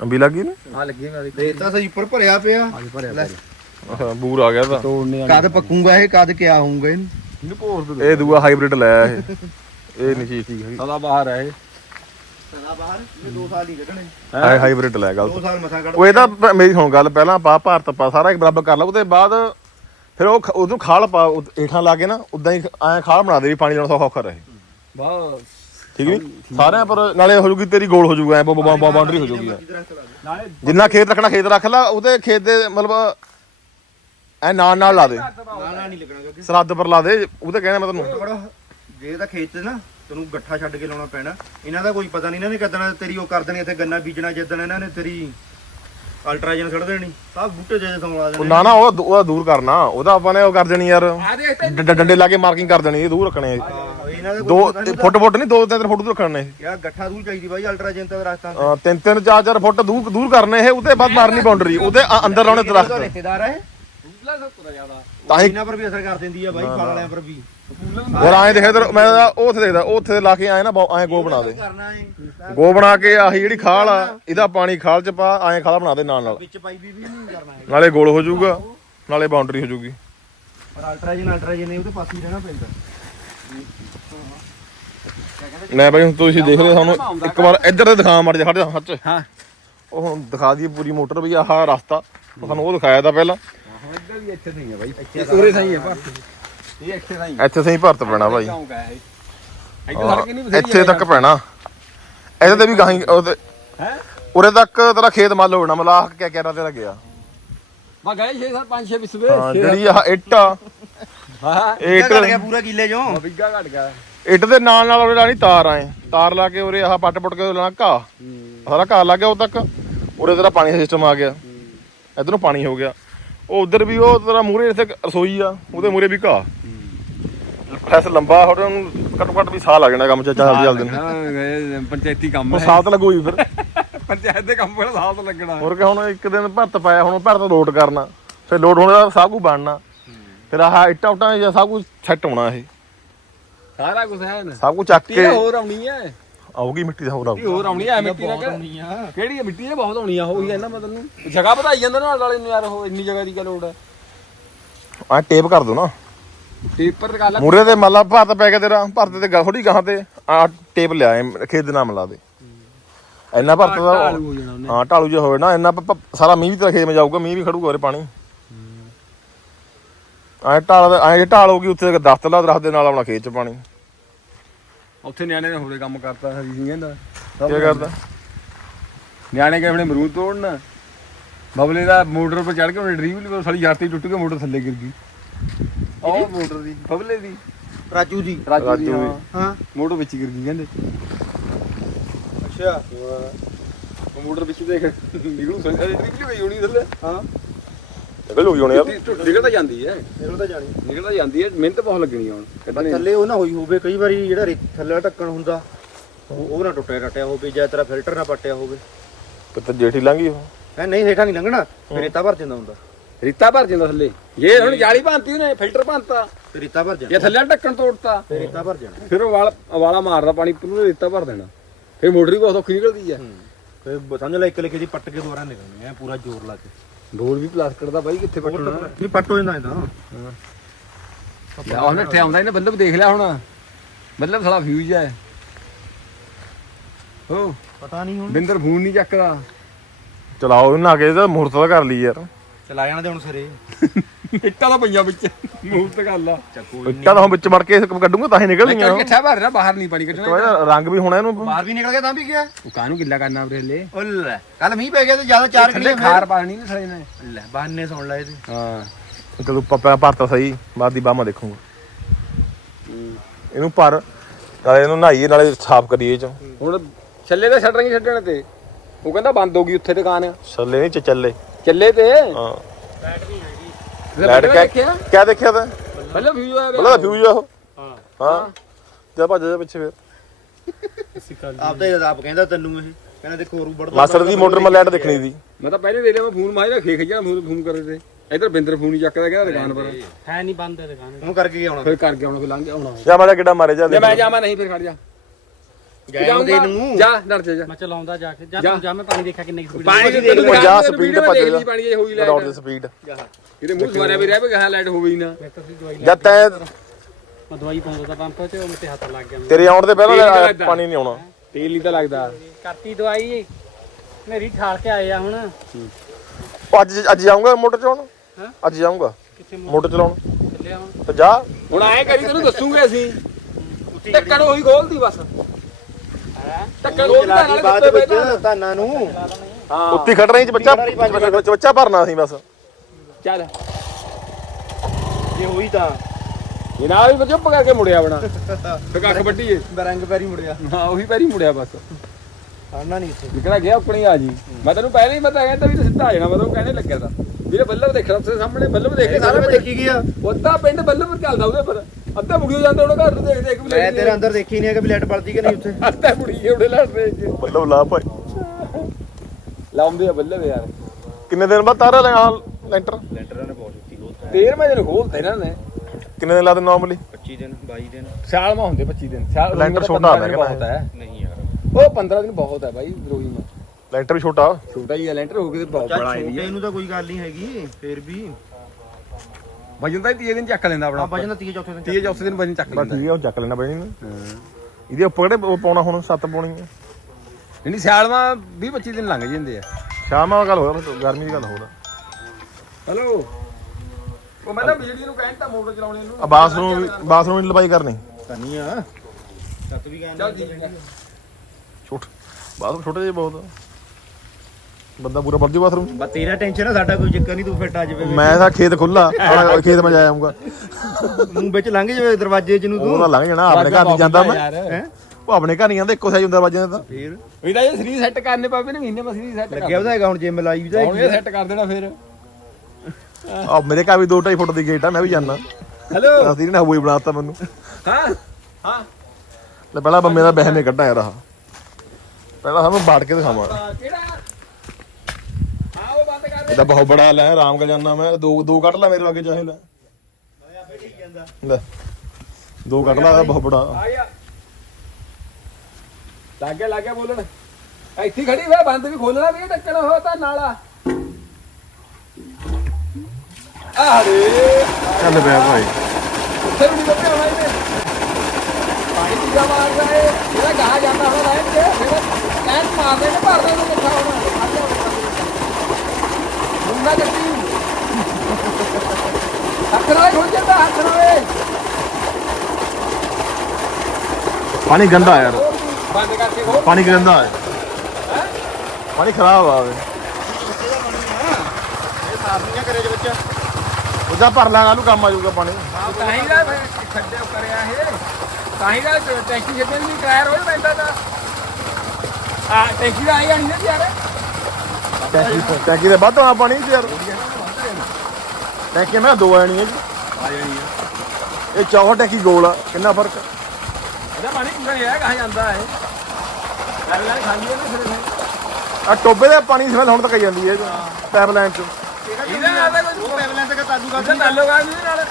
ਅੰਬੀ ਲੱਗੀ ਨੇ?
ਆ ਲੱਗੀ ਮੈਂ
ਰੇਤਾ ਸਹੀ ਉੱਪਰ ਭਰਿਆ ਪਿਆ।
ਭਰਿਆ
ਲੈ।
ਅੱਛਾ, ਬੂਰ ਆ ਗਿਆ ਤਾਂ
ਤੋੜਨੇ
ਕਦ ਪੱਕੂਗਾ ਇਹ ਕਦ ਕਿਆ ਹੋਊਗਾ ਇਹਨੂੰ?
ਇਹਨੂੰ ਭੋਰ ਦੇ
ਇਹ ਦੂਆ ਹਾਈਬ੍ਰਿਡ ਲਾਇਆ ਇਹ। ਇਹ ਨਹੀਂ ਚੀਜ਼ ਠੀਕ ਹੈਗੀ।
ਸਦਾ ਬਾਹਰ ਹੈ ਇਹ।
ਸਦਾ ਬਾਹਰ? ਇਹ 2 ਸਾਲ ਹੀ ਕੱਢਣੇ।
ਹਾਈ ਹਾਈਬ੍ਰਿਡ ਲਾਇਆ ਗੱਲ
2 ਸਾਲ ਮਸਾਂ ਕੱਢ
ਉਹ ਇਹਦਾ ਮੇਰੀ ਹੁਣ ਗੱਲ ਪਹਿਲਾਂ ਪਾ ਭਾਰਤ ਪਾ ਸਾਰਾ ਇੱਕ ਬਰਾਬਰ ਕਰ ਲਾ ਉਹਦੇ ਬਾਅਦ ਫਿਰ ਉਹ ਖ- ਉਹਨੂੰ ਖਾਲ ਪਾ ਏਠਾਂ ਲਾ ਕੇ ਨਾ ਉਦਾਂ ਹੀ ਐਂ ਖਾਲ ਬਣਾ ਦੇ ਵੀ ਪਾਣੀ ਲਾਉਣਾ ਸੌਖਾ ਔਖਾ ਰਹੇ।
ਬਸ।
ਠੀਕ ਨਹੀਂ ਸਾਰਿਆਂ ਪਰ ਨਾਲੇ ਹੋ ਜੂਗੀ ਤੇਰੀ ਗੋਲ ਹੋ ਜੂਗਾ ਐ ਬਾਉਂਡਰੀ ਹੋ ਜੂਗੀ।
ਨਾਲੇ
ਜਿੰਨਾ ਖੇਤ ਰੱਖਣਾ ਖੇਤ ਰੱਖ ਲਾ ਉਹਦੇ ਖੇਤ ਦੇ ਮਤਲਬ ਐ ਨਾਲ ਨਾਲ ਲਾ ਦੇ।
ਨਾਲ ਨਾਲ ਨਹੀਂ ਲੱਗਣਾ ਕਿਉਂਕਿ
ਸਰਹੱਦ ਪਰ ਲਾ ਦੇ ਉਹਦੇ ਕਹਿਣਾ ਮੈਂ ਤੈਨੂੰ
ਜੇ ਤਾਂ ਖੇਤ 'ਚ ਨਾ ਤੈਨੂੰ ਗੱਠਾ ਛੱਡ ਕੇ ਲਾਉਣਾ ਪੈਣਾ ਇਹਨਾਂ ਦਾ ਕੋਈ ਪਤਾ ਨਹੀਂ ਇਹਨਾਂ ਨੇ ਕਦਣਾ ਤੇਰੀ ਉਹ ਕਰ ਦੇਣੀ ਇੱਥੇ ਗੰਨਾ ਬੀਜਣਾ ਜਿੱਦਣ ਇਹਨਾਂ ਨੇ ਤੇਰੀ ਅਲਟਰਾਜਨ ਛੱਡ ਦੇਣੀ ਸਭ ਬੂਟੇ ਜੇ
ਉਹ
ਦੇਣੇ
ਨਾ ਨਾ ਉਹ ਉਹਦਾ ਦੂਰ ਕਰਨਾ ਉਹਦਾ ਆਪਾਂ ਨੇ ਉਹ ਕਰ ਦੇਣੀ ਯਾਰ।
ਆ ਤੇ।
ਡ- ਡੰਡੇ ਲਾ ਕੇ ਮਾਰਕਿੰਗ ਕਰ ਦੇਣੀ ਇਹ ਦੂਰ ਰੱਖਣੇ ਇਹ।
ਇਹਨਾਂ ਦੇ
ਦੋ ਫੁੱਟ ਫੁੱਟ ਨਹੀਂ ਦੋ ਤਿੰਨ ਫੁੱਟ ਦੂਰ ਰੱਖਣੇ। ਇਹ।
ਯਾਰ ਗੱਠਾ ਦੂਰ ਚਾਹੀਦੀ ਬਾਈ ਅਲਟਰਾਜਨ ਤਾਂ ਰਸਤਾ
ਅਹ ਤਿੰਨ ਤਿੰਨ ਚਾਰ ਚਾਰ ਫੁੱਟ ਦੂਰ ਦੂਰ ਕਰਨੇ ਇਹ ਉਹਦੇ ਬਾਅਦ ਮਾਰਨੀ ਬਾਉਂਡਰੀ ਉਹਦੇ ਅ- ਅੰਦਰ ਲਾਉਣੇ ਦਰਖਤ।
ਰਿਸ਼ਤੇਦਾਰ ਹੈ?
ਪੂਲਾ ਸਭ ਤੋਂ ਜ਼ਿਆਦਾ।
ਤਾਂ ਹੀ
ਇਹਨਾਂ ਪਰ ਵੀ ਅਸਰ ਕਰ ਦਿੰਦੀ ਆ ਬਾਈ ਫਲ ਵਾਲਿਆਂ ਪਰ ਵੀ।
ਹੋਰ ਐਂ ਦੇਖੇ ਤੇ ਮੈਂ ਤਾਂ ਉਹ ਉੱਥੇ ਦੇਖਦਾ ਉਹ ਉੱਥੇ ਲਾ ਕੇ ਆਏ ਨਾ ਐਂ ਗੋ ਬਣਾ ਦੇ।
ਕਰਨਾ
ਗੋ ਬਣਾ ਕੇ ਆਹੀ ਜਿਹੜੀ ਖਾਲ ਆ ਇਹਦਾ ਪਾਣੀ ਖਾਲ ਚ ਪਾ ਐਂ ਖਾਲਾ ਬਣਾ ਦੇ ਨਾਲ ਨਾਲ।
ਵਿੱਚ ਪਾਈ ਵੀ ਵੀ ਨਹੀਂ ਕਰਨਾ ਹੈ
ਨਾਲੇ ਗੋਲ ਹੋ ਜਾਊਗਾ ਨਾਲੇ ਬਾਉਂਡਰੀ ਹੋ ਜਾਊਗੀ।
ਪਰ ਅਲਟਰਾਜਨ ਅਲਟਰਾਜਨ ਇਹ ਉਹਦੇ ਪਾਸੇ ਹੀ ਰਹਿਣਾ ਪੈਂਦਾ।
ਲੈ ਬਾਈ ਹੁਣ ਤੁਸੀਂ ਦੇਖ ਰਹੇ ਹੋ ਤੁਹਾਨੂੰ ਇੱਕ ਵਾਰ ਇੱਧਰ ਤੇ ਦਿਖਾ ਮੜ ਜਾ ਜਾ ਸੱਚ।
ਹਾਂ।
ਉਹ ਹੁਣ ਦਿਖਾ ਦਈਏ ਪੂਰੀ ਮੋਟਰ ਵੀ ਆਹ ਰਸਤਾ। ਉਹ ਸਾਨੂੰ ਉਹ ਦਿਖਾਇਆ ਤਾਂ ਪਹਿਲਾਂ।
ਇੱਧਰ ਵੀ ਇੱਥੇ ਨਹੀਂ ਹੈ ਬਾਈ। ਉਰੇ ਸਹੀ ਹੈ ਭਾਰਤ ਇਹ ਇੱਥੇ ਸਹੀ ਹੈ
ਇੱਥੇ ਸਹੀ ਭਰਤ ਪੈਣਾ
ਕਹੇ ਇੱਥੇ ਸੜਕ ਨਹੀਂ ਬਥੇਰੀ
ਇੱਥੇ ਤੱਕ ਪੈਣਾ। ਇਹਦੇ ਤੇ ਵੀ ਗਾਹੀਂ ਉਹਦੇ
ਹੈ?
ਉਰੇ ਤੱਕ ਤੇਰਾ ਖੇਤ ਮੱਲ ਹੋਣਾ ਮਲਾਹ ਕਿਆ ਕਹਿ ਰਾ ਤੇਰਾ ਗਿਆ।
ਮੈਂ ਗਏ 6 7 5 6 ਵਿਸਵੇ।
ਹਾਂ ਜਿਹੜੀ ਆਹ ਇੱਟ ਆ।
ਹਾਂ।
ਇਹ
ਘਟ ਗਿਆ
ਇੱਟ
ਪੂਰਾ ਕਿੱਲੇ ਚੋਂ।
ਬਿੱਗਾ ਘਟ ਗਿਆ।
ਇੱਟ ਦੇ ਨਾਲ ਨਾਲ ਉਰੇ ਲਾਣੀ ਤਾਰ ਆਏ। ਤਾਰ ਲਾ ਕੇ ਉਰੇ ਆਹ ਪੱਟ ਪੁੱਟ ਕੇ ਲਾਣਾ ਘਾਹ। ਸਾਰਾ ਘਾਹ ਲੱਗ ਗਿਆ ਉਹ ਤੱਕ। ਉਰੇ ਤੇਰਾ ਪਾਣੀ ਦਾ ਸਿਸਟਮ ਆ ਗਿਆ। ਇਧਰੋਂ ਪਾਣੀ ਹੋ ਗਿਆ। ਉਹ ਉਧਰ ਵੀ ਉਹ ਤੇਰਾ ਮੂਰੇ ਇੱਥੇ ਰਸੋਈ ਆ ਉਹਦੇ ਮੂਰੇ ਵੀ ਘਾਹ। ਫੈਸ ਲੰਬਾ ਹੋਰ ਉਹਨੂੰ ਘੱਟੋ ਘੱਟ ਵੀ ਸਾਹ ਲੱਗ ਜਾਣਾ ਕੰਮ ਚ ਚੱਲਦੇ ਚੱਲਦੇ ਨੂੰ
ਹਾਂ ਪੰਚਾਇਤੀ ਕੰਮ
ਉਹ
ਹੈ।
ਸਾਥ ਲੱਗੂਗੀ ਫਿਰ।
ਪੰਚਾਇਤ ਦੇ ਕੰਮ ਕੋਲ ਸਾਥ ਲੱਗਣਾ।
ਹੋਰ ਕਿ ਹੁਣ ਇੱਕ ਦਿਨ ਭਰਤ ਪਾਇਆ ਹੁਣ ਭਰਤ ਲੋਡ ਕਰਨਾ। ਫਿਰ ਲੋਡ ਹੋਣ ਦਾ ਸਭ ਕੁਝ ਬਣਨਾ। ਫਿਰ ਆਹ ਇੱਟਾਂ ਉਟਾਂ ਜਾਂ ਸਭ ਕੁਝ ਸੈੱਟ ਹੋਣਾ ਇਹ।
ਸਾਰਾ ਕੁਝ ਹੈ ਨਾ।
ਸਭ ਕੁਝ ਚੱਕ ਕੇ
ਹੋਰ ਆਉਣੀ ਹੈ।
ਆਊਗੀ ਮਿੱਟੀ ਦਾ ਹੋਰ ਆਊ
ਹੋਰ ਆਉਣੀ ਹੈ ਮਿੱਟੀ ਨਾਲ ਕਿਹੜੀ ਮਿੱਟੀ ਇਹ ਬਹੁਤ ਆਉਣੀ ਆ ਉਹ ਹੀ ਇਹਨਾਂ ਮਤਲਬ ਨੂੰ। ਜਗ੍ਹਾ ਵਧਾਈ ਜਾਂਦਾ ਨਾਲ ਵਾਲੇ ਨੂੰ ਯਾਰ ਉਹ ਇੰਨੀ ਜਗ੍ਹਾ ਦੀ ਕੀ ਲੋੜ ਹੈ
ਆ ਟੇਪ ਕਰ ਦੋ ਨਾ।
ਪੇਪਰ ਤੇ ਗੱਲ
ਮੂਰੇ ਤੇ ਮੱਲਾ ਭਰਤ ਪੈ ਗਿਆ ਤੇਰਾ ਭਰਤ ਤੇ ਥੋੜੀ ਗਾਹਾਂ ਤੇ ਆ ਟੇਪ ਲਿਆ ਏ ਖੇਤ ਦੇ ਨਾਲ ਮਿਲਾ ਦੇ। ਇੰਨਾ ਭਰਤ ਦਾ
ਢਾਲੂ ਹੋ
ਢਾਲੂ ਜਿਹਾ ਹੋਵੇ ਨਾ ਇੰਨਾ ਸਾਰਾ ਮੀਂਹ ਵੀ ਤੇਰਾ ਖੇਤ ਮੇ ਜਾਊਗਾ ਮੀਂਹ ਵੀ ਖੜੂਗਾ ਉਰੇ ਪਾਣੀ। ਐ ਢਾਲ ਐ ਢਾਲ ਹੋਗੀ ਉੱਥੇ ਦਸਤ ਲਾ ਦਰਖਤ ਦੇ ਨਾਲ ਆਉਣਾ ਖੇਤ ਚ ਪਾਣੀ।
ਉੱਥੇ ਨਿਆਣੇ ਨੇ ਹੋਰੇ ਕੰਮ ਕਰਤਾ ਹਰੀ ਸਿੰਘ ਦਾ
ਕੀ ਕਰਦਾ?
ਨਿਆਣੇ ਆਪਣੇ ਅਮਰੂਦ ਤੋੜਨ? ਬਬਲੇ ਦਾ ਮੋਟਰ ਪਰ ਚੜ ਕੇ ਉਹਨੇ ਡਰੀਵਲ ਸਾਲੀ ਯਾਰਤੀ ਟੁੱਟ ਕੇ ਮੋਟਰ ਥੱਲੇ ਗਿਰ ਗਈ। ਉਹ ਮੋਟਰ ਦੀ ਬਬਲੇ ਦੀ।
ਰਾਜੂ ਦੀ।
ਰਾਜੂ ਦੀ। ਹਾਂ। ਮੋਟਰ ਵਿੱਚ ਗਿਰ ਗਈ ਕਹਿੰਦੇ।
ਅੱਛਾ।
ਉਹ ਮੋਟਰ ਵਿੱਚ ਦੇਖ ਨਿਕਲੂ ਸੰਗਾ ਨਿਕਲੀ ਹੋਈ ਹੋਣੀ ਥੱਲੇ।
ਹਾਂ।
ਨਿਕਲ ਹੋ ਜਾਣੇ ਯਾਰ
ਨਿਕਲ ਤਾਂ ਜਾਂਦੀ ਹੈ।
ਨਿਕਲ ਤਾਂ ਜਾਣੀ।
ਨਿਕਲ ਤਾਂ ਜਾਂਦੀ ਹੈ ਮਿਹਨਤ ਬਹੁਤ ਲੱਗਣੀ ਹੁਣ।
ਬਸ ਥੱਲੇ ਉਹ ਨਾ ਹੋਈ ਹੋਵੇ ਕਈ ਵਾਰੀ ਜਿਹੜਾ ਰੇ- ਥੱਲੇ ਢੱਕਣ ਹੁੰਦਾ ਉਹ ਉਹ ਨਾ ਟੁੱਟਿਆ ਟੱਟਿਆ ਹੋਵੇ ਜਾਂ ਤੇਰਾ ਫਿਲਟਰ ਨਾ ਪੱਟਿਆ ਹੋਵੇ।
ਕਿਤੇ ਜੇਠੀ ਲੰਘੀ ਉਹ
ਹੈ ਨਹੀਂ ਹੇਠਾਂ ਨਹੀਂ ਲੰਘਣਾ ਫਿਰ ਰੇਤਾ ਭਰ ਜਾਂਦਾ ਹੁੰਦਾ।
ਰੀਤਾ ਭਰ ਜਾਂਦਾ ਥੱਲੇ। ਜੇ ਹੁਣ ਜਾਲੀ ਭਾਂਤੀ ਉਹਨੇ ਫਿਲਟਰ ਭਾਂਤਾ
ਫਿਰ ਰੇਤਾ ਭਰ
ਜੇ
ਜਾਣਾ
ਥੱਲੇ ਢੱਕਣ ਤੋੜਤਾ
ਫਿਰ ਰੇਤਾ ਭਰ ਜਾਣਾ।
ਫਿਰ ਉਹ ਵਾਲ ਵਾਲਾ ਮਾਰਦਾ ਪਾਣੀ ਪੂਰੇ ਰੇਤਾ ਭਰ ਦੇਣਾ। ਫਿਰ ਮੋਟਰ ਵੀ ਬਹੁਤ ਔਖੀ ਨਿਕਲਦੀ ਹੈ।
ਫਿਰ ਬ- ਸਮਝ ਲੈ ਇੱਕ ਲਿਖੇ ਦੀ ਪੱਟ ਕੇ ਦੁਬਾਰਾ ਨਿਕਲਣੀ ਐ ਪੂਰਾ ਜ਼ੋਰ ਲਾ ਕੇ।
ਡੋਲ ਵੀ ਪਲਾਸਟਿਕ ਦਾ ਬਾਈ ਕਿੱਥੇ ਪੱਟਣਾ?
ਨਹੀਂ ਪੱਟ ਹੋ ਜਾਂਦਾ ਇਹਦਾ।
ਲੈ ਉਹਨੇ ਇੱਥੇ ਆਉਂਦਾ ਇਹਨੇ ਬੱਲਬ ਦੇਖ ਲਿਆ ਹੁਣ। ਬੱਲਬ ਸਾਲਾ ਫਿਊਜ਼ ਹੈ ਹੋ।
ਪਤਾ ਨਹੀਂ ਹੁਣ।
ਬਿੰਦਰ ਫੋਨ ਨਹੀਂ ਚੱਕਦਾ।
ਚਲਾਓ ਇਹਨਾਂ ਕੇ ਤਾਂ ਮੂਰਤ ਤਾਂ ਕਰ ਲਈ ਯਾਰ।
ਚਲਾ ਜਾਣਾ ਤੇ ਹੁਣ ਸਿਰੇ।
ਇੱਟਾਂ ਦਾ ਪਈਆਂ ਵਿੱਚ। ਮੂਹਰਤ ਗੱਲ ਆ।
ਚੱਕੂ
ਇੱਟਾਂ ਤਾਂ ਹੁਣ ਵਿੱਚ ਮੜ ਕੇ ਕੱਢੂਗਾ ਤਾਂ ਹੀ ਨਿਕਲਣੀਆਂ।
ਕਿੱਥੇ ਭਰ ਰਿਹਾ ਬਾਹਰ ਨਹੀਂ ਪਾਣੀ ਕੱਢਣਾ
ਰੰਗ ਵੀ ਹੋਣਾ ਇਹਨੂੰ।
ਬਾਹਰ ਵੀ ਨਿਕਲ ਗਿਆ ਤਾਂ ਵੀ ਗਿਆ।
ਉਹ ਕਾਹਨੂੰ ਗਿੱਲਾ ਕਰਨਾ ਵੀਰੇ ਲੈ
ਉਹ ਲੈ ਕੱਲ ਮੀਂਹ ਪੈ ਗਿਆ ਤੇ ਜ਼ਿਆਦਾ ਚਾਰ
ਥੱਲੇ ਖਾਰ ਪਾਣੀ ਨਹੀਂ ਥਲੇ ਨੇ।
ਲੈ ਬਹਾਨੇ ਸੁਣ ਲੈ ਇਹਦੇ।
ਹਾਂ।
ਜਦੋਂ ਪਪਾ ਭਰਤਾ ਸਹੀ ਬਾਅਦ ਦੀ ਬਾਹਾਂ ਦੇਖੂਗਾ। ਇਹਨੂੰ ਭਰ ਨਾਲੇ ਇਹਨੂੰ ਨਹਾਈਏ ਨਾਲੇ ਸਾਫ਼ ਕਰੀਏ ਚ।
ਹੁਣ ਛੱਲੇ ਦੇ ਛੱਡਣਗੇ ਛੱਡਣ ਤੇ। ਉਹ ਕਹਿੰਦਾ ਬੰਦ ਹੋ ਗਈ ਉੱਥੇ ਦੁਕਾਨ।
ਛੱਲੇ ਨਹੀਂ ਚ ਚੱਲੇ।
ਚੱਲੇ ਤੇ।
ਹਾਂ।
ਲਾਈਟ
ਲਾਈਟ ਕਿਆ
ਦੇਖਿਆ?
ਕਿਆ ਦੇਖਿਆ ਤਾਂ?
ਪਹਿਲਾਂ ਫਿਊਜ਼ ਹੋਇਆ
ਬਲਾ ਫਿਊਜ਼ ਆ ਉਹ। ਹਾਂ। ਹਾਂ। ਤੇ ਭੱਜ ਜਾ ਪਿੱਛੇ ਫਿਰ।
ਆਪ ਤਾਂ ਆਪ ਕਹਿੰਦਾ ਤੈਨੂੰ ਇਹ। ਕਹਿੰਦਾ ਦੇਖੋ ਰੂ ਬੜਦਾ
ਮਾਸਟਰ ਦੀ ਮੋਟਰ ਮੈਂ ਲਾਈਟ ਦੇਖਣੀ ਸੀ।
ਮੈਂ ਤਾਂ ਪਹਿਲੇ ਦੇ ਲਿਆ ਮੈਂ ਫੋਨ ਮਾਰਿਆ ਖੇਖ ਜਾ ਫੋਨ ਫੋਨ ਕਰੇ ਤੇ। ਇਧਰ ਬਿੰਦਰ ਫੋਨ ਹੀ ਚੱਕਦਾ ਕਹਿੰਦਾ ਦੁਕਾਨ ਪਰ।
ਹੈ ਨਹੀਂ ਬੰਦ ਹੈ ਦੁਕਾਨ।
ਉਹਨੂੰ ਕਰਕੇ ਗਿਆ ਹੁਣ
ਫਿਰ ਕਰ ਗਿਆ ਹੁਣ ਫਿਰ ਲੰਘ ਗਿਆ ਹੁਣ
ਜਾਂ ਮਾੜਾ ਕਿੱਡਾ ਮਾਰੇ ਜਾ
ਜੇ ਮੈਂ ਜਾਵਾਂ ਨਹੀਂ ਫਿਰ ਖੜ ਜਾ।
ਗਿਆ ਦੇ ਨੂੰ
ਜਾ ਡਰ ਜਾ ਜਾ।
ਮੈਂ ਚਲਾਉਂਦਾ ਜਾ ਕੇ। ਜਾ
ਜਾ।
ਤੂੰ ਜਾ ਮੈਂ ਪਾਣੀ ਦੇਖਿਆ ਕਿੰਨੀ ਸਪੀਡ
ਪਾਣੀ ਦੀ
ਦੇਖ ਲੈ, ਜਾ speed ਭੱਜ ਜਾ।
ਪਾਣੀ ਜੇ ਹੋਈ
ਰੋਡ ਦੀ
ਲਾਈਟ
ਸਪੀਡ
ਇਹਦੇ ਮੂੰਹ ਸਵਾਰਿਆ ਵੀ ਰਹਿ ਵੀ ਗਾਂ ਲਾਈਟ ਹੋਵੇ ਹੀ ਨਾ।
ਮੈਂ ਤੁਸੀਂ ਦਵਾਈ ਲੈ
ਜਦ ਤੈ
ਮੈਂ ਦਵਾਈ ਪਾਉਂਦਾ ਤਾਂ ਪੰਪ ਤੇ ਉਹ ਮੇਰੇ ਹੱਥ ਲੱਗ ਗਿਆ
ਤੇਰੇ ਆਉਣ ਦੇ
ਤੇਲ
ਪਹਿਲਾਂ
ਨਹੀਂ ਲੱਗਦਾ।
ਪਾਣੀ ਨਹੀਂ ਆਉਣਾ।
ਤੇਲ ਨਹੀਂ ਤਾਂ ਲੱਗਦਾ।
ਕਰਤੀ ਦਵਾਈ। ਮੇਰੀ ਠਾਲ ਕੇ ਆਏ ਆ ਹੁਣ।
ਉਹ ਅੱਜ ਅੱਜ ਜਾਊਂਗਾ ਮੋਟਰ ਚਲਾਉਣ? ਅੱਜ ਜਾਊਂਗਾ।
ਕਿੱਥੇ
ਮੋਟਰ ਚਲਾਉਣ?
ਚੱਲਿਆ ਹੁਣ।
ਤੇ ਜਾ।
ਹੁਣ ਐਂ ਕਰੀ ਤੈਨੂੰ ਦੱਸੂਗੇ ਅਸੀਂ। ਟੱਕਰ ਉਹੀ ਖੋਲਦੀ ਬਸ। ਟੱਕਰ ਖੋਲਦੀ ਤਾਂ ਨਾਲੇ
ਬਾਅਦ
ਕੁੱਤੇ
ਵਿੱਚ
ਬੈਠਾ
ਧਾਨਾਂ ਨੂੰ।
ਹਾਂ।
ਉੱਤੀ ਖੜ ਰਹੀ ਚ ਬੱਚਾ ਚ ਬੱਚਾ ਭਰਨਾ ਸੀ ਬਸ।
ਚੱਲ।
ਜੇ ਹੋਈ ਤਾਂ।
ਇਹ ਨਾਲ ਵੀ ਚੁੱਪ ਕਰਕੇ ਮੁੜਿਆ ਬਣਾ ਫਿਰ ਕੱਖ ਵੱਢੀਏ।
ਬਰੰਗ ਪੈਰੀ ਮੁੜਿਆ।
ਹਾਂ ਉਹੀ ਪੈਰੀ ਮੁੜਿਆ ਬਸ।
ਆਣਾ ਨਹੀਂ ਇੱਥੇ।
ਵਿਕਣਾ ਗਿਆ ਆਪਣੀ ਆ ਜੀ। ਮੈਂ ਤੈਨੂੰ ਪਹਿਲਾਂ ਹੀ ਪਤਾ ਕਹਿੰਦਾ ਵੀ ਤੂੰ ਸਿੱਧਾ ਆ ਜਾਣਾ ਮੈਂ ਤੈਨੂੰ ਲੱਗਿਆ ਤਾਂ। ਵੀਰੇ ਬੱਲਬ ਦੇਖਣਾ ਉੱਥੇ ਸਾਹਮਣੇ ਬੱਲਬ ਦੇਖ ਕੇ ਸਾਰੇ
ਮੈਂ ਦੇਖੀ ਗਿਆ
ਉੱਤਾ ਪਿੰਡ ਬੱਲਬ ਚੱਲਦਾ ਉਹਦੇ ਪਰ ਅੱਧਾ ਮੁੜਿਓ ਜਾਂਦਾ ਉਹਨੇ ਘਰ ਨੂੰ ਦੇਖ ਦੇਖ ਵੀ
ਮੈਂ ਤੇਰੇ ਅੰਦਰ ਦੇਖੀ ਨਹੀਂ ਹੈ ਕਿ ਵੀ ਲਾਈਟ ਬਲਦੀ ਕਿ ਨਹੀਂ ਉੱਥੇ।
ਅੱਧਾ ਮੁੜੀ ਉਹਦੇ ਲੜਦੇ ਚ
ਬੱਲੋ ਲਾ ਭਾਈ।
ਲਾਉਂਦੇ ਆ ਬੱਲਬ ਯਾਰ।
ਕਿੰਨੇ ਦਿਨ ਬਾਅਦ ਤਾਰਾ ਲਗਾ ਲੈਂਟਰ?
ਲੈਂਟਰਾਂ ਨੇ ਬਹੁਤ ਦਿੱਤੀ ਉਹ
13 ਦਿਨ ਖੋਲਦੇ ਇਹਨਾਂ ਨੇ।
ਕਿੰਨੇ ਦਿਨ ਲਾਦੇ ਨਾਰਮਲੀ
25 ਦਿਨ 22 ਦਿਨ।
ਸਿਆਲ ਮਾ ਹੁੰਦੇ 25 ਦਿਨ। ਸਿਆਲ
ਲੈਂਟਰ ਛੋਟਾ
15 ਦਿਨ
ਹੁੰਦਾ
ਬਹੁਤ ਹੈ।
ਨਹੀਂ ਯਾਰ।
ਉਹ 15 ਦਿਨ ਬਹੁਤ ਹੈ ਬਾਈ ਰੋਈ ਮਾ।
ਲੈਂਟਰ ਵੀ ਛੋਟਾ।
ਛੋਟਾ ਹੀ ਹੈ ਲੈਂਟਰ ਹੋ ਕੇ ਤੇ ਬਹੁਤ ਬੜਾ
ਛੋਟੇ
ਏਰੀਆ
ਨੂੰ ਤਾਂ ਕੋਈ ਗੱਲ ਨਹੀਂ ਹੈਗੀ ਫੇਰ ਵੀ।
ਵਜਨ ਤਾਂ 30 ਦਿਨ ਚੱਕ ਲੈਂਦਾ ਆਪਣਾ
ਆ ਵਜਨ ਦਾ 30 ਚੌਥੇ ਦਿਨ
30 ਚੌਥੇ ਦਿਨ ਵਜਨ ਚੱਕ
ਬਸ
ਲੈਂਦਾ।
ਠੀਕ ਹੈ ਉਹ ਚੱਕ ਲੈਣਾ ਬਣੀ ਨਾ
ਹਾਂ।
ਇਹਦੇ ਉੱਪਰ ਕਿਹੜੇ ਉਹ ਪਾਉਣਾ ਹੁਣ? ਸੱਤ ਪਾਉਣੀ ਹੈ
ਨਹੀਂ ਸਿਆਲ ਮਾ 20 25 ਦਿਨ ਲੰਘ ਜਾਂਦੇ ਆ।
ਸ਼ਾਮ ਆ ਗੱਲ ਹੋਰ ਗਰਮੀ ਦੀ ਗੱਲ ਹੋਰ ਆ।
ਹੈਲੋ। ਉਹ ਮੈਂ ਤਾਂ ਬਿਜਲੀ ਨੂੰ ਕਹਿੰਦਾ ਮੋਟਰ ਚਲਾਉਣੇ ਨੂੰ
ਆ ਬਾਥਰੂਮ ਵੀ- ਬਾਥਰੂਮ ਦੀ ਲਪਾਈ ਕਰਨੀ।
ਕਰਨੀ ਆ। ਸੱਤ ਵੀ
ਚੱਲ ਹੈ
ਛੋਟ। ਬਾਥਰੂਮ ਛੋਟੇ ਜਿਹੇ ਬਹੁਤ ਆ। ਬੰਦਾ ਪੂਰਾ ਵਰਜੂ ਬਾਥਰੂਮ
ਬਸ ਤੇਰਾ ਟੈਨਸ਼ਨ ਆ ਸਾਡਾ ਕੋਈ ਚੱਕਰ ਨਹੀਂ ਤੂੰ ਫਿੱਟ ਆ ਜਾਵੇ
ਮੈਂ ਤਾਂ ਖੇਤ ਖੁੱਲਾ ਖੇਤ ਮੈਂ ਜਾ ਆਉਂਗਾ
ਮੂੰਹ ਵਿੱਚ ਲੰਘ ਜਾਵੇ ਦਰਵਾਜ਼ੇ 'ਚ ਨੂੰ
ਉਹ
ਤੂੰ
ਨਾ ਲੰਘ ਜਾਣਾ ਆਪਣੇ ਘਰ ਨਹੀਂ ਜਾਂਦਾ ਮੈਂ।
ਹੈ?
ਉਹ ਆਪਣੇ ਘਰ ਨਹੀਂ ਜਾਂਦਾ ਇੱਕੋ ਸਾਈਜ਼ ਹੁੰਦਾ ਦਰਵਾਜ਼ੇ ਦਾ ਤਾਂ।
ਫੇਰ?
ਇਹਦਾ ਜੇ ਸਰੀਰ ਸੈੱਟ ਕਰਨੇ ਪਵੇ ਨਾ ਮਹੀਨੇ ਮਾ ਸਰੀਰ ਸੈੱਟ
ਲੱਗਿਆ ਉਹਦਾ ਹੈਗਾ ਹੁਣ ਜਿਮ ਲਾਈ ਵੀ ਤਾਂ
ਹੁਣ ਇਹ ਸੈੱਟ ਕਰ ਦੇਣਾ ਫਿਰ।
ਆ ਮੇਰੇ ਘਰ ਵੀ 2.5 ਫੁੱਟ ਦੀ ਗੇਟ ਆ ਮੈਂ ਵੀ ਜਾਣਾ
ਹੈਲੋ
ਅਸੀਂ ਨੇ ਹਬੂਈ ਬਣਾਤਾ ਮੈਨੂੰ।
ਹਾਂ? ਹਾਂ।
ਲੈ ਪਹਿਲਾਂ ਬੰਮੇ ਦਾ ਬਹਿਮੇ ਕੱਢਾ ਯਾਰ ਆਹ। ਪਹਿਲਾਂ ਸਾਨੂੰ ਬਾੜ ਕੇ ਦਿਖਾਵਾਂ।
ਕਿਹੜਾ? ਦੇ
ਇਹਦਾ ਬਹੁਤ ਬੜਾ ਲੈ ਆਰਾਮ ਕਰ ਜਾਣਾ ਮੈਂ। ਦੋ ਦੋ ਕੱਢ ਲੈ ਮੇਰੇ ਅੱਗੇ ਚਾਹੇ ਲੈ। ਲੈ। ਦੋ ਕੱਢ ਲਾ ਇਹਦਾ ਬਹੁਤ ਬੜਾ।
ਆ ਗਿਆ ਲੱਗ ਗਿਆ ਲੱਗ ਗਿਆ ਬੋਲਣ। ਇੱਥੇ ਹੀ ਖੜੀ ਹੋਇਆ ਬੰਦ ਵੀ ਖੋਲਣਾ ਵੀ ਟੱਕਣ ਹੋ ਤਾਂ ਨਾਲਾ। ਆਰੇ
ਚੱਲ ਪਿਆ ਭਾਈ।
ਉੱਥੇ ਵੀ ਬੱਪੇ ਹੋਣਾ ਇਹਨੇ। ਪਾਣੀ ਪੀਗਾ ਮਾਰਦਾ ਏ ਇਹਦਾ ਗਾਹ ਜਾਂਦਾ ਹੋਣਾ ਕੇ ਫਿਰ ਐਨ ਮਾਰਦੇ ਨੇ ਭਰਦੇ ਨੂੰ ਕਿੱਥਾ ਹੋਣਾ ਮੁੰਡਾ ਜੱਟੀ ਹੱਥ ਨਾਲ ਖੁੱਲ ਜਾਂਦਾ ਹੱਥ ਨਾਲ
ਪਾਣੀ ਗੰਦਾ ਯਾਰ।
ਬੰਦ ਕਰਕੇ ਖੋਲ
ਪਾਣੀ ਗੰਦਾ ਹੈ। ਪਾਣੀ ਖਰਾਬ ਆ ਵੇ।
ਇਹ ਸਾਫ਼ ਨਹੀਂ ਕਰੇ
ਉਹਦਾ ਭਰ ਲਾਂਗਾ ਨੂੰ ਕੰਮ ਆ ਜਾਊਗਾ ਪਾਣੀ।
ਤਾਂ ਹੀ ਦਾ ਖੱਡੇ ਕਰਿਆ ਇਹ। ਤਾਂ ਹੀ ਦਾ ਟੈਂਕੀ ਛੱਡਣ ਦੀ ਟਾਇਰ ਹੋਈ ਪੈਂਦਾ ਤਾਂ। ਆ ਟੈਂਕੀ ਦਾ ਆਈ ਆਣੀ ਨਾ ਯਾਰ।
ਟੈਂਕੀ ਟੈਂਕੀ ਦੇ ਵੱਧ ਆ ਪਾਣੀ ਚ ਯਾਰ। ਟੈਂਕੀ ਮੈਂ ਦੋ ਆਣੀਆਂ ਜੀ।
ਆ ਜਾਣੀ ਆ।
ਇਹ ਚੌਹ ਟੈਂਕੀ ਗੋਲ ਆ ਕਿੰਨਾ ਫ਼ਰਕ?
ਇਹਦਾ ਪਾਣੀ ਪੂਰਾ ਹੀ ਹੈ ਕਹਾਂ ਜਾਂਦਾ ਹੈ ਲੈ ਲੈ ਖਾਲੀ ਉਹਨੇ ਫਿਰ ਇਹ।
ਆ ਟੋਬੇ ਦਾ ਪਾਣੀ ਸਮੈਲ ਹੁਣ ਤੱਕ ਆਈ ਜਾਂਦੀ ਹੈ ਪਾਈਪਲਾਈਨ ਚ।
ਇਹਦਾ ਨਾਲ ਤਾਂ ਕੋਈ
ਉਹ ਪੈਵਲਾਂ ਤੇ ਤਾਜੂ
ਇਹਦਾ
ਕਰਦੀ
ਤਾਲੁਕਾ ਨਹੀਂ ਨਾਲ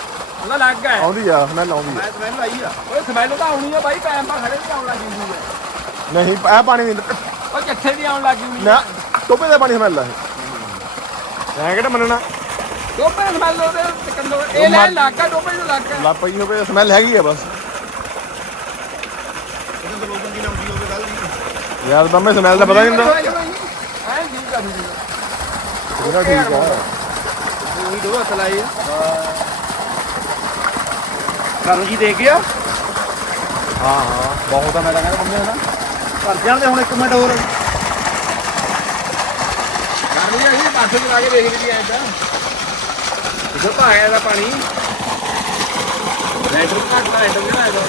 ਉਹਦਾ ਲੱਗ ਗਿਆ
ਆਉਂਦੀ ਆ ਸਮੈਲ ਆਉਂਦੀ ਆ।
ਮੈਂ ਸਮੈਲ ਆਈ ਆ।
ਓਏ ਸਮੈਲ ਤਾਂ ਆਉਣੀ ਆ ਬਾਈ ਪੈਮ ਪਾ ਖੜੇ ਵੀ ਆਉਣ ਲੱਗੀ ਹੈ
ਨਹੀਂ ਇਹ ਪਾਣੀ ਨਹੀਂ।
ਓ ਕਿੱਥੇ ਦੀ ਆਉਣ ਲੱਗੀ ਹੁੰਦੀ
ਨਾ ਟੋਬੇ ਦਾ ਪਾਣੀ ਸਮੈਲ ਆ ਇਹ। ਐਂ ਕਿਹੜਾ ਮੰਨਣਾ?
ਟੋਪੇ ਸਮੈਲ ਉਹਦੇ ਕੰਦੋ ਇਹ ਲੈ ਲੱਗਾ ਟੋਪੇ ਨੂੰ ਲੱਗਾ
ਲਾ ਪਈ ਹੋਵੇ ਸਮੈਲ ਹੈਗੀ ਆ ਬਸ।
ਲੋਕਾਂ ਦੀ ਹੋਵੇ ਗੱਲ ਦੀ
ਯਾਰ ਤਾਂ ਮੈਂ ਸਮੈਲ ਦਾ ਪਤਾ ਨਹੀਂ ਹੁੰਦਾ।
ਐ ਠੀਕ ਆ ਠੀਕ
ਉਹੀ ਦੋ ਆ। ਕਰਨ ਜੀ ਦੇ ਗਿਆ?
ਹਾਂ ਹਾਂ। ਬਹੁਤ ਆ ਮੈਂ ਤਾਂ ਕਹਿੰਦਾ ਨਾ
ਭਰ ਜਾਣ ਦੇ ਹੁਣ ਇੱਕ ਮਿੰਟ ਹੋਰ
ਗਰਮੀ ਆ ਜੀ ਪਾਸੇ ਚਲਾ ਕੇ ਦੇਖ ਲਈ ਐ ਤਾਂ। ਇਧਰ ਪਾ ਗਿਆ ਦਾ ਪਾਣੀ। ਲੈਟਰ ਘੱਟ ਲੈਟਰ ਜਿਹੜਾ ਹੈਗਾ।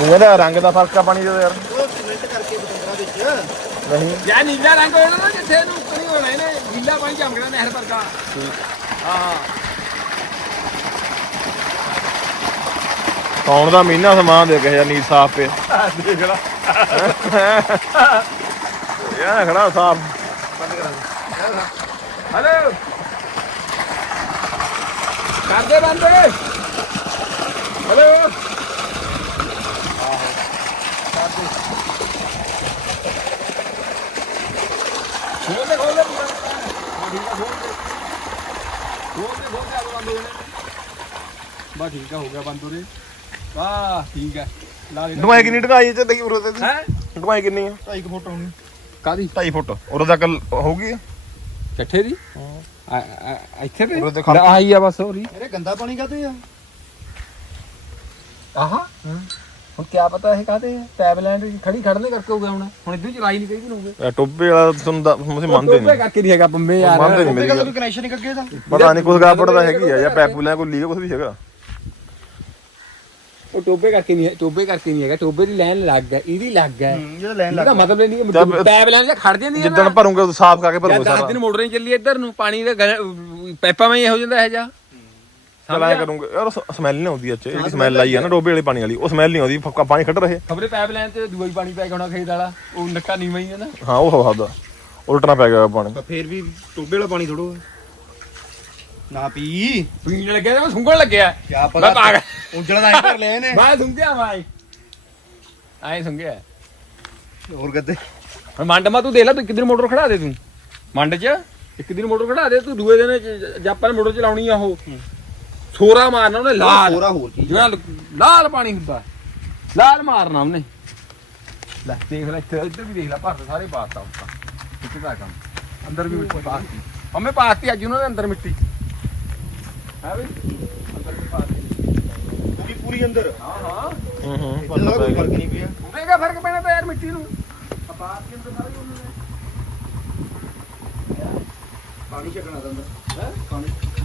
ਉਹ ਇਹਦਾ ਰੰਗ ਦਾ ਫ਼ਰਕ ਆ ਪਾਣੀ ਦਾ ਯਾਰ।
ਉਹ ਸਿਮੈਂਟ ਕਰਕੇ ਬਤੰਦਰਾ ਵਿੱਚ।
ਨਹੀਂ।
ਯਾ ਨੀਲਾ ਰੰਗ ਹੋਇਆ ਨਾ ਜਿੱਥੇ ਨੂੰ ਹੀ ਹੋਣਾ ਇਹਨੇ ਨੀਲਾ ਪਾਣੀ ਚਮਕਣਾ ਨਹਿਰ ਵਰਗਾ। ਹਾਂ।
ਕੌਣ ਦਾ ਮਹੀਨਾ ਸਮਾਨ ਦੇ ਕੇ ਯਾਰ ਨੀਰ ਸਾਫ਼ ਪਿਆ।
ਦੇਖ ਲਾ।
ਯਾਰ ਖੜਾ ਸਾਫ਼।
ਹਲੋ ਕਰਦੇ ਬੰਦ ਹਲੋ ਖੋਲ ਦੇ ਖੋਲ ਦੇ ਖੋਲ ਦੇ ਖੋਲ ਦੇ ਆ ਬੰਦ ਹੋ ਬਾ ਠੀਕ ਆ ਹੋ ਗਿਆ ਬੰਦ ਉਰੇ ਵਾਹ ਠੀਕ ਹੈ ਲਾ ਦੇ
ਡੁਆਈ ਕਿੰਨੀ ਢਗਾਈ ਚ ਦੇਖੀ ਉਰੇ ਤੇ
ਹੈ
ਡੁਆਈ ਕਿੰਨੀ ਆ
2.5 ਫੁੱਟ ਹੋਣੀ
ਕਾਦੀ
2.5 ਫੁੱਟ। ਉਰੇ ਤੱਕ ਹੋਊਗੀ?
ਚੱਠੇ ਦੀ? ਆ- ਆ- ਇੱਥੇ ਤੇ?
ਉਰੇ ਤੇ ਖੜ-
ਆਈ ਆ ਬਸ ਹੋਰੀ।
ਇਹਦੇ ਗੰਦਾ ਪਾਣੀ ਕਾਤੇ ਆ?
ਆਹਾ। ਹੁਣ ਕੀ ਪਤਾ ਇਹ ਕਾਤੇ ਪੈਬਲੈਂਡ ਖੜੀ ਖੜਨੇ ਕਰਕੇ ਹੋ ਗਿਆ ਹੁਣ। ਹੁਣ ਇਦੋਂ ਚਲਾਈ ਨਹੀਂ ਕਹੀ ਨੂੰ ਹੋਗੇ
ਇਹ ਟੋਬੇ ਵਾਲਾ ਤੁਹਾਨੂੰ ਦਾ ਤੁਸੀਂ ਮੰਨਦੇ ਨਹੀਂ।
ਕਰਕੇ ਨਹੀਂ ਹੈਗਾ ਬੰਬੇ ਯਾਰ।
ਮੰਨਦੇ ਨਹੀਂ ਮੇਰੀ ਗੱਲ।
ਕਨੈਕਸ਼ਨ ਹੀ ਕੱਗੇ ਦਾ
ਪਤਾ ਨਹੀਂ ਕੁਝ ਗਾਪੜ ਦਾ ਹੈਗੀ ਆ ਜਾਂ ਪੈਪੂ ਲੈ ਕੋਈ ਲੀਕ ਕੁਝ ਵੀ ਹੈਗਾ।
ਉਹ ਟੋਬੇ ਕਰਕੇ ਨਹੀਂ ਹੈ ਟੋਬੇ ਕਰਕੇ ਨਹੀਂ ਹੈਗਾ ਟੋਬੇ ਦੀ ਲਾਈਨ ਲੱਗ ਹੈ ਇਹਦੀ ਲੱਗ ਹੈ।
ਜਿਹੜਾ
ਇਹਦਾ ਮਤਲਬ ਇਹ ਨਹੀਂ ਕਿ
ਜਦ-
ਪੈਬਲੈਂਡ ਜਾਂ ਖੜ ਜਾਂਦੀ ਹੈ
ਜਿੱਦਣ ਭਰੂਗੇ ਉਦੋਂ ਸਾਫ਼ ਕਰਕੇ ਭਰੂਗੇ
10
ਸਾਰਾ।
ਦਿਨ ਮੋਟਰ ਨਹੀਂ ਚੱਲੀ ਇੱਧਰ ਨੂੰ ਪਾਣੀ ਦਾ ਪੈਪਾਂ ਮੈਂ ਹੀ ਹੋ ਜਾਂਦਾ ਹੈ ਜਾ
ਚਲ ਆਇਆ ਕਰੂੰਗੇ। ਯਾਰ ਸਮੈਲ ਨਹੀਂ ਆਉਂਦੀ ਅੱਛੇ ਜਿਹੜੀ ਸਮੈਲ ਆਈ ਆ ਨਾ ਡੋਬੇ ਵਾਲੇ ਪਾਣੀ ਵਾਲੀ ਉਹ ਸਮੈਲ ਨਹੀਂ ਆਉਂਦੀ ਫੱਕਾ ਪਾਣੀ ਖੜ ਰਹੇ
ਖਬਰੇ ਪੈਬਲੈਂਡ ਤੇ ਦੂਆ ਹੀ ਪਾਣੀ ਪੈ ਗਿਆ ਹੋਣਾ ਖੇਤ ਵਾਲਾ ਉਹ ਨੱਕਾ ਨੀਵਾਂ ਹੀ ਹੈ ਨਾ।
ਹਾਂ ਉਹ ਹਵਾ ਦਾ ਉਲਟਣਾ ਪੈ ਗਿਆ ਪਾਣੀ।
ਫੇਰ ਵੀ ਟੋਬੇ ਵਾਲਾ ਪਾਣੀ ਥੋੜੋ ਨਾ ਪੀ।
ਪੀਣ ਲੱਗਿਆ ਤੇ ਮੈਂ ਸੁੰਗਣ ਲੱਗਿਆ।
ਕਿਆ
ਮੈਂ ਪਾਗਲ।
ਉਂਜਲ ਦਾ ਐਂ ਭਰ ਲਿਆ ਇਹਨੇ
ਮੈਂ ਸੁੰਘਿਆ ਮੈਂ ਆਏ ਸੁੰਘਿਆ।
ਹੋਰ ਗੱਦੇ?
ਹੁਣ ਮੰਡ ਮਾ ਤੂੰ ਦੇਖ ਲੈ ਤੂੰ ਇੱਕ ਦਿਨ ਮੋਟਰ ਖੜਾ ਦੇ ਤੂੰ। ਮੰਡ 'ਚ? ਇੱਕ ਦਿਨ ਮੋਟਰ ਖੜਾ ਦੇ ਤੂੰ ਦੂਏ ਦਿਨ ਜ- ਜਾਪਾਂ ਨੇ ਮੋਟਰ ਚਲਾਉਣੀ ਆ ਉਹ। ਛੋਰਾ ਮਾਰਨਾ ਉਹਨੇ ਲਾਲ।
ਹੋਰਾ ਹੋਰ ਕੀ।
ਜਿਹੜਾ ਲਾਲ ਪਾਣੀ ਹੁੰਦਾ। ਲਾਲ ਮਾਰਨਾ ਉਹਨੇ। ਲੈ ਦੇਖ ਲੈ ਇੱਥੇ ਇੱਧਰ ਵੀ ਦੇਖ ਲੈ ਭਰਤ ਸਾਰੇ ਪਾਸਤਾ ਉੱਤਾ ਕਿੱਥੇ ਦਾ ਕੰਮ। ਅੰਦਰ ਵੀ ਮਿੱਟੀ ਪਾਸਤੀ। ਹਮੇ ਪਾਸਤੀ ਅੱਜ ਉਹਨਾਂ ਦੇ ਅੰਦਰ ਮਿੱਟੀ। ਹੈ ਬਈ ਅੰਦਰ ਵੀ? ਪਾਸਤੀ
ਪੂਰੀ ਪੂਰੀ ਅੰਦਰ।
ਹਾਂ ਹਾਂ।
ਹੂੰ ਹੂੰ
ਇਹਦਾ ਕੋਈ ਫ਼ਰਕ ਨਹੀਂ ਪਿਆ।
ਉਹਦੇ ਕਾ ਫ਼ਰਕ ਪੈਣਾ ਤਾਂ ਯਾਰ ਮਿੱਟੀ ਨੂੰ। ਪਾਸ ਕੇ ਅੰਦਰ ਸਾਰੇ ਉਹਨੇ
ਪਾਣੀ ਚੱਕਣਾ ਦਾ ਅੰਦਰ।
ਹੈ? ਪਾਣੀ।